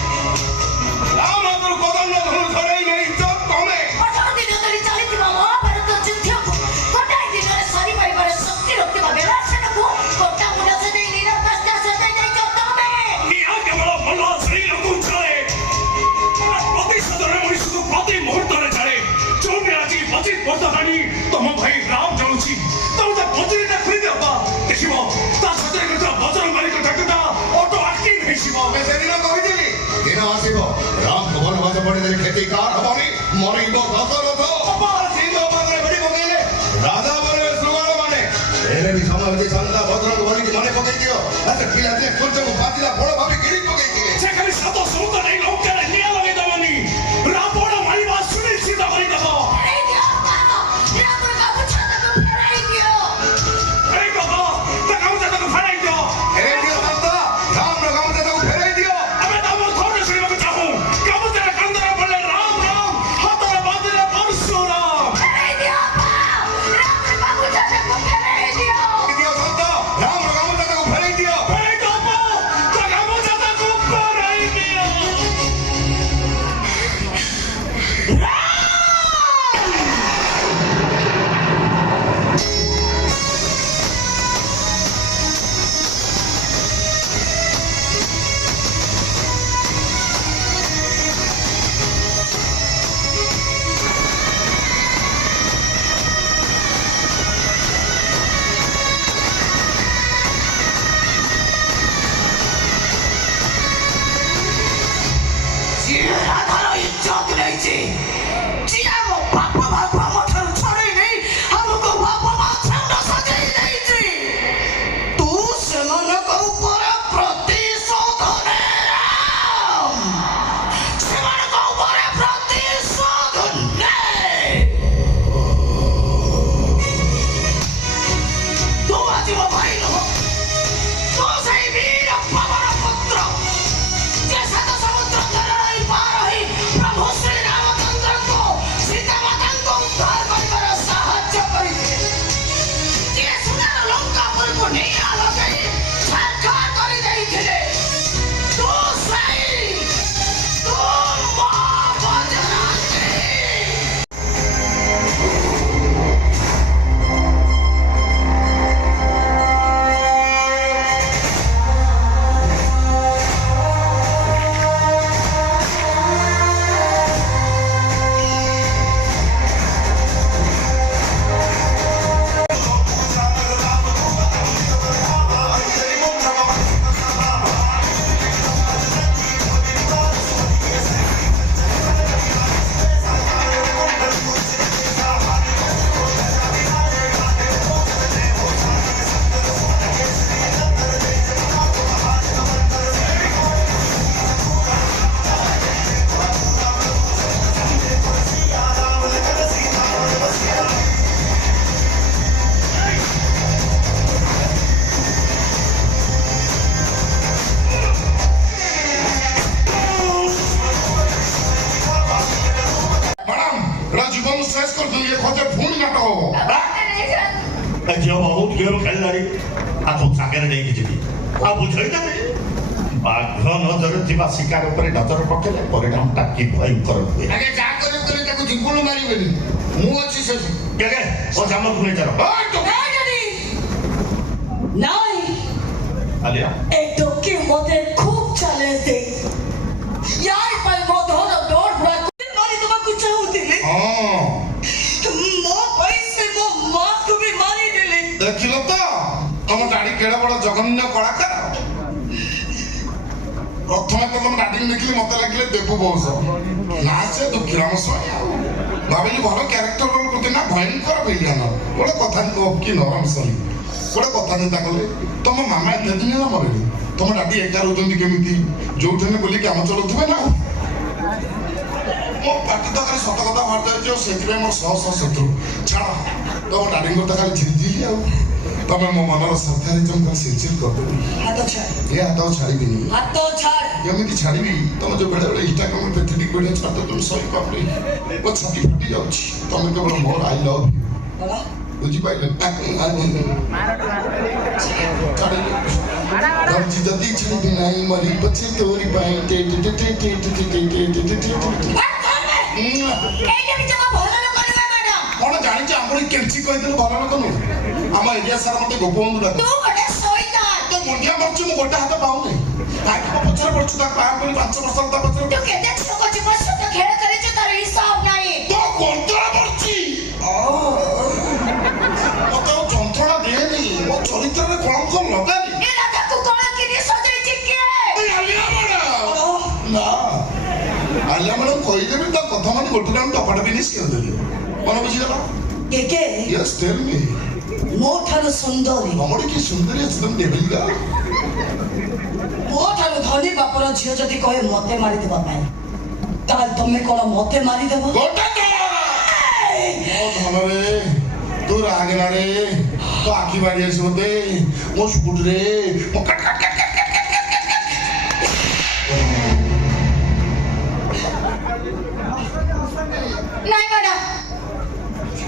राम अगर कोदम न धुन खड़े नहीं तो तुम्हें 18 ଦିନ ଧରି ଚାଲିଥିବା ମହାଭାରତ ଯୁଦ୍ଧକୁ ଗୋଟାଏ ଦିନରେ ସରିପାରିବାର ଶକ୍ତି ରଖିବା ବେଳାସନକୁ ଗୋଟା ମୁଣ୍ଡ ସଦେଇ ନିରପସ୍ତ ସଦେଇ ଯାଇଛ ତମେ निया केवल मल्ला श्री लोगों चले प्रति सदरे मनुष्य को प्रति मुहूर्त रे चले चौने आजी 25 वर्ष हानी तुम भाई राम जाऊची तुम तो बजरीटा खरीद अपा देखिबो ता सदरे मित्र बजरंग बली को ढकटा ऑटो अटकी भेसिबो मैं सेदिन कहिଥିଲି ଦିନ ଆସିବ ରାମକୁ ବନବାସ ପଡ଼ିଦେଲେ କ୍ଷତିକାର ହବନି ମରିବ ଦଶରଥ अपार सिंह मांगरे बड़ी पकेले ରାଜା ବନିବେ ଶୃଗାଳ ମାନେ ହେଲେ ବି ସମୟ ଅଛି ସନ୍ତା ଭଦ୍ରକ ବୋଲିକି ମନେ ପକେଇ ଦିଅ ଆରେ ପିଲା ଯେ ସୂର୍ଯ୍ୟକୁ ବାଜିଲା ଫଳ ଭାବି ଗିରି ପକେଇଥିଲେ से खाली सातो समुद्र नहीं लौके निया लगे दवनी रावण मारिबा सुनिश्चित करी दबो ଫେରାଇ ଦିଅ ବାବା ରାମର ଗାମୁଛା ତାକୁ ଫେରାଇ ଦିଅ अरे बाबा ते काम से तो फड़ाई दो ଫେରେଇ ଦିଅ ସନ୍ତା ରାମର ଗାମୁଛା ତାକୁ ଫେରେଇ ଦିଅ अबे तो मैं थोड़े से मैं चाहूं काम से कंदरा बोले राम राम हाथरे बांधले परशुराम ଫେରାଇ ଦିଅ ବାବା ରାମର ଗାମୁଛା ତାକୁ ଫେରାଇ ଦିଅ ଦିଅ ସନ୍ତା ରାମର ଗାମୁଛା ତାକୁ ଫେରେଇ ଦିଅ अरे बाबा तो काम से तो फड़ाई दियो ଯିଏ ରାଧାର ଇଜ୍ଜତ ନେଇଛି ଯିଏ ଆମ ବାପ ବାପା ଆମଠାରୁ ଛଡ଼େଇ ନେଇ ଆମକୁ ବାପ ମା ଛାଉଣ୍ଡ ସଜେଇ ଦେଇଛି ତୁ ସେମାନଙ୍କ ଉପରେ ପ୍ରତିଶୋଧ ନେ ରାମ ସେମାନଙ୍କ ଉପରେ ପ୍ରତିଶୋଧ ନେ ତୁ ଆଜି ମୋ ଭାଇ ନୁହଁ ତୁ ସେଇ ବୀର ପବନ ପୁତ୍ର ଯେ ସାତ ସମୁଦ୍ର ତରାଇ ପାର ହୋଇ শেষ কর তুই এ খোঁজে ফোন নাটক হবো ମତେ ନେଇଛନ୍ତି। ଏ ଝିଅ ବହୁତ ଗେମ୍ ଖେଳିଲାଣି ତାକୁ ସାଙ୍ଗରେ ନେଇକି ଯିବି ଆଉ ବୁଝେଇଦେବି ବାଘ ନଜରରେ ଥିବା ଶିକାର ଉପରେ ନଜର ପକେଇଲେ ପରିଣାମଟା କି ଭୟଙ୍କର ହୁଏ ଆଗେ ଯାହା କରିବୁ କରି ତାକୁ ଜୀବନ ମାରିବେନି ମୁଁ ଅଛି ସେଠି କେବେ ଓ ଜାମକୁ ନେଇ ଚାଲ নাই জানি নাই আলিয়া এই টকি মতে খুব চ্যালেঞ্জ দেই ইয়ার পাই মধর ডর ব্রাক মারি তোমাকে চাহুতিলি ହଁ ମୋ ପଇସା ମୋ ମାକୁ ବି ମାରି ଦେଲେ ଦେଖିଲ ତ ତମ ଗାଡି କେଡେ ବଡ ଜଘନ୍ୟ କଳାକାର ପ୍ରଥମେ ତ ତମ ଗାଡି ଦେଖିଲି ମତେ ଲାଗିଲେ ଦେବୁ ବଂଶ ନା ସେ ଦୁଃଖୀରାମ ସ୍ୱାଇଁ ଆଉ ଭାବିଲି ଭଲ କ୍ୟାରେକ୍ଟର ରୋଲ କରୁଛି ନା ଭୟଙ୍କର ଭିଲିଆନ ଗୋଟେ କଥା କି ନରମ ଶୈଳୀ ଗୋଟେ କଥା ଚିନ୍ତା କଲେ ତମ ମାମା ଏତେ ଦିନ ହେଲା ମରିଲେ ତମ ଡାଡି ଏକା ରହୁଛନ୍ତି କେମିତି ଯୋଉଠି ବୋଲି କାମ ଚଳଉଥିବେ ନା ମୋ ପାଟି ତ ଖାଲି ସତ କଥା ବାହାରି ଯାଉଛି ଆଉ ସେଥିପାଇଁ ମୋର ଶହ ଶହ ଶତ୍ରୁ ଛାଡ଼ ତମ ଡାଡିଙ୍କ କଥା ଖାଲି ଝିରିଝିରି ଆଉ ତମେ ମୋ ମନର ସର୍ଦ୍ଦାରି ଜଣଙ୍କର ସିଲସିଲ କରିଦେବି হাত ছাড় ଏ ହାତ ଆଉ ଛାଡ଼ିବିନି হাত ছাড় କେମିତି ଛାଡ଼ିବି ତମେ ଯୋଉ ବେଳେବେଳେ ଇନଷ୍ଟାଗ୍ରାମରେ ପେଥେଟିକ୍ ଭିଡ଼ିଓ ଛାଡୁଛ ତମେ ସହିପାରୁନି ମୋ ଛାତି ଫାଟି ଯାଉଛି ତମେ କେବଳ ମୋର ଆଇ ଲଭ୍ ୟୁ বাবা ବୁଝିପାରିଲେ ଧରିଛି ଯଦି ଛାଡ଼ିବି ନାହିଁ ମରି ପଛେ ତୋରି ପାଇଁ এইটা ବି ଜମା ଭଲ ଲୋକ ନୁହେଁ ମ୍ୟାଡାମ। କଣ ଜାଣିଛ ଆମର କେଞ୍ଚି କହିଦେଲେ ଭଲ ଲୋକ ନୁହେଁ ଆମ ଏରିଆ ସାରା ମତେ ଗୋପବନ୍ଧୁ ଡାକ ତୁ ଗୋଟେ ଶଇତାନ। ତ ମୁଣ୍ଡିଆ ମାରୁଛୁ ମୁଁ ଗୋଟେ ହାତ ପାଉନି ତାଙ୍କ ପଛରେ ପଡୁଛୁ ତାକୁ ବାହା କରି 5 ବର୍ଷ ତା ପଛରେ ତୁ କେତେ ଛୋଟ ଜୀବ ସହିତ ଖେଳ କରିଛୁ ତାର ହିସାବ ନାହିଁ। ତ ଗନ୍ତରା ପଡୁଛି ମତେ ଆଉ ଯନ୍ତ୍ରଣା ଦେଏନି ମୋ ଚରିତ୍ରରେ କଳଙ୍କ ଲଗାନି ଏ ରାଧାକୁ କଣ କିନି ସଜେଇଛି କିଏ? ଆଲିଆ ମ୍ୟାଡାମ ନା ଆଲିଆ ମ୍ୟାଡାମ କହିଦେବି ତା କଥା ମାନେ ଗୋଟେ ରାଉଣ୍ଡ ଟପାଟା ଫିନିଶ କରିଦେଲି ମନ ବୁଝିଗଲା কে কে ୟେସ୍ ଟେଲ୍ ମି ମୋ ଠାରୁ ସୁନ୍ଦରୀ ତମର କି ସୁନ୍ଦରୀ ଅଛି ତମେ ଡେଭିଲ ଗା ମୋ ଠାରୁ ଧନୀ ବାପର ଝିଅ ଯଦି କହେ ମତେ ମାରିଦେବା ପାଇଁ ତାହେଲେ ତମେ କଣ ମତେ ମାରିଦେବ ଗୋଟେ ମୋ ଧନରେ ତୋ ରାଗନାରେ ତୋ ଆଖି ବାড়ি ଅଛି ମତେ ମୋ ସ୍କୁଟରେ ମୋ କାଟ କାଟ କାଟ କାଟ କାଟ କାଟ କାଟ କାଟ ନାଇଁ ମ୍ୟାଡାମ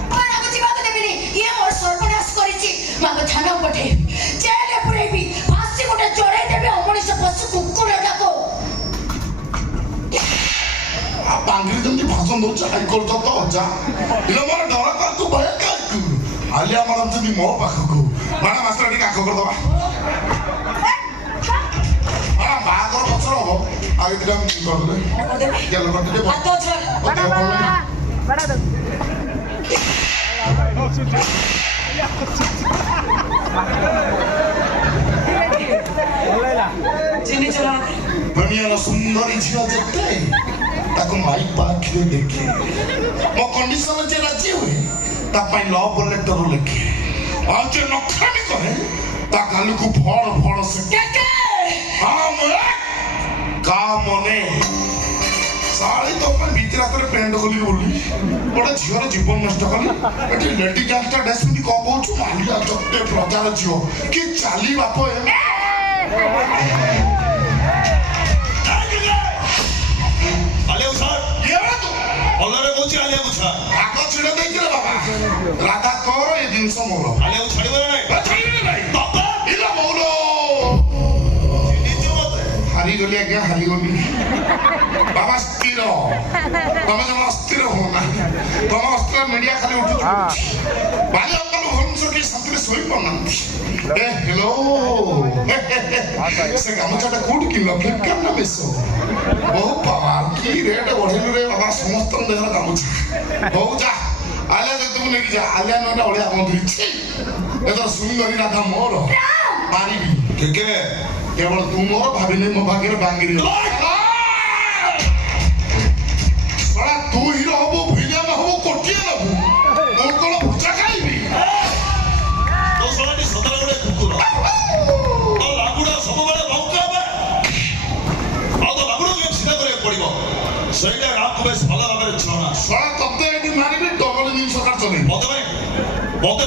ମୁଁ ତାକୁ ଯିବାକୁ ଦେବିନି। ଇଏ ମୋର ସର୍ବନାଶ କରିଛି। ମୁଁ ଆକୁ ଥାନାକୁ ପଠେଇବି ଜେଲରେ ପୁରେଇବି ଫାଶୀ ଗୋଟେ ଚଢେଇ ଦେବି ଅମଣିଷ ପଶୁ କୁକୁରଟାକୁ। ଆଉ ବାଙ୍ଗିରି ଯେମିତି ଭାଷଣ ଦଉଛି ହାଇକୋର୍ଟ ତ ଅଜା ଇଲୋ ମୋର ଡର କାହାକୁ ଭୟ କାହାକୁ ଆଲିଆ ମ୍ୟାଡାମ ଯଦି ମୋ ପାଖକୁ ମ୍ୟାଡାମ ମାଷ୍ଟର ଟିକେ ଆଗ କରିଦବା ମ୍ୟାଡାମ ବାହାଘର ପଛର ହବ ଆଉ ଏଥିରେ ଆମେ କରିଦେଲେ ଗେଲ କରିଦେଲେ ହାତ ଛାଡ ଦେହ ଭଲ ନାହିଁ ଚିନି ଚଲା ଦୁନିଆର ସୁନ୍ଦରୀ ଝିଅ ଯେତେ ତାକୁ ମାଇ ପାଖରେ ଦେଖେ ମୋ କଣ୍ଡିସନରେ ଯେ ରାଜି ହୁଏ ତା ପାଇଁ ଲଭ୍ ଲେଟର ଲେଖେ ଆଉ ଯେ ନଖାନି କରେ ତା ଗାଲକୁ ଫଳ ଫଳ ସେ କା ମନେ ସାଳି ତୋ ପାଇଁ ଭିତରେ ହାତରେ ପ୍ୟାଣ୍ଟ ଖୋଲି ବୋଲି ଗୋଟେ ଝିଅର ଜୀବନ ନଷ୍ଟ କଲି ଏଠି ଲେଡି ଗ୍ୟାଙ୍ଗଷ୍ଟର ଡ୍ରେସ୍ ପିନ୍ଧି କଣ କହୁଛୁ ମାଲିଆ ଚଟେ ପ୍ରଜାର ଝିଅ କି ଚାଲି ବାପ ଆଲିଆକୁ ଛାଡ ଭଲରେ କହୁଛି ଆଲିଆକୁ ଛାଡ ଆଗ ଛିଡ ଦେଇଥିଲେ ବାବା ରାଧା ତୋର ଏ ଜିନିଷ ମୋର ଆଲିଆକୁ ଛାଡିବ ନା ନାଇଁ ଛାଡ଼ିବେ ନାହିଁ ବାବା ଇଲା ମଉଲ ଚିହ୍ନିଛୁ ମତେ ହାରିଗଲି ଆଜ୍ଞା ହାରିଗଲି ବାବା ସ୍ଥିର ତମେ ଜମା ଅସ୍ଥିର ହୁଅ ନା ତମ ଅସ୍ଥିର ମିଡିଆ ଖାଲି ଉଠୁଛୁ ବାଲି ଅଙ୍କଲ ଭୁବନେଶ୍ୱର କେହି ଶାନ୍ତିରେ ଶୋଇପାରୁନାହାନ୍ତି ଏ ହ୍ୟାଲୋ ସେ ଗାମୁଛାଟା କୋଉଠି କିଣିଲ ଫ୍ଲିପକାର୍ଟ ନା ମେସୋ ବହୁ ପାୱାର କି ରେଟ୍ ବଢେଇଲୁ ରେ ବାବା ସମସ୍ତଙ୍କ ଦେହର ଗାମୁଛା ହଉ ଯା ଆଲିଆ ଯଦି ନେଇକି ଯା ଆଲିଆ ନହେଲେ ଅଳିଆ ବନ୍ଧୁଛି ଏଥର ସୁନ୍ଦରୀ ରାଧା ମୋର ମାରିବି ଟିକେ କେବଳ ତୁ ମୋର ଭାବିଲେ ମୋ ଭାଗ୍ୟରେ ବାଙ୍ଗିରି ଶଳା ତୁ ହିରୋ ହବୁ ଭିଲିଆନ ହବୁ କୋଟିଏ ନବୁ ତୋର କଣ ଭଜା ଖାଇବି ତୋ ଶଳାଟି ସତରେ ଗୋଟେ କୁକୁର ତୋ ଲାଗୁଡା ସବୁବେଳେ ଭଉକା ହେବେ ଆଉ ତୋ ଲାଗୁଡାକୁ ସିଧା କରିବାକୁ ପଡିବ ସେଇଟା ଗାଁକୁ ବେଶ ଭଲ ଭାବରେ ଛଣା ଶଳା ତତେ ଏଠି ମାରିବି ଡବଲ ଜିନିଷ କାଟ ଚଲେଇବି ମତେ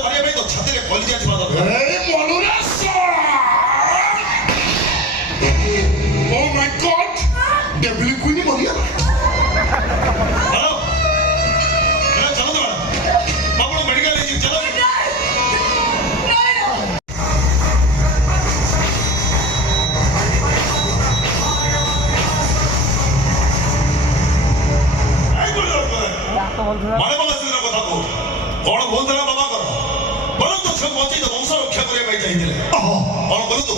ମାରିବା ପାଇଁ ତୋ ଛାତିରେ କଲିଜା ଥିବା ଦରକାର ଏଇ ମନୁରା ଶଳା ଓ ମାଇ ଗଡ୍ ଡେଭିଲ କୁଇନି ମରିଗଲା ହ୍ୟାଲୋ ଚାଲନ୍ତୁ ମ୍ୟାଡାମ ମନେ ପକାଇଥିଲା କଥାକୁ କଣ କହୁଥିଲା ବାବାଙ୍କର ବରଂ ତ ଝିଅ ବଞ୍ଚେଇ ତ ବଂଶ ରକ୍ଷା କରିବା ପାଇଁ ଚାହିଁଥିଲେ କଣ କଲୁ ତୁ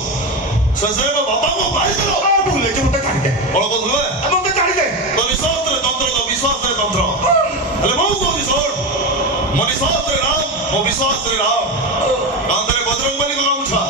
ଶେଷରେ ମୋ ବାପାଙ୍କୁ ମାରିଦେଲ ଭୁଲ ହେଇଛି ମତେ ଛାଡ଼ିଦେ କଣ କହୁଥିଲୁ ମତେ ଛାଡ଼ିଦେ ତୋ ବିଶ୍ୱାସରେ ତନ୍ତ୍ର ତୋ ବିଶ୍ୱାସରେ ତନ୍ତ୍ର ହେଲେ ମୁଁ କହୁଛି ଶୁଣ ମୋ ବିଶ୍ୱାସରେ ରାମ ମୋ ବିଶ୍ୱାସରେ ରାମ କାନ୍ଧରେ ବଜରଙ୍ଗବଲୀଙ୍କ ଗାମୁଛା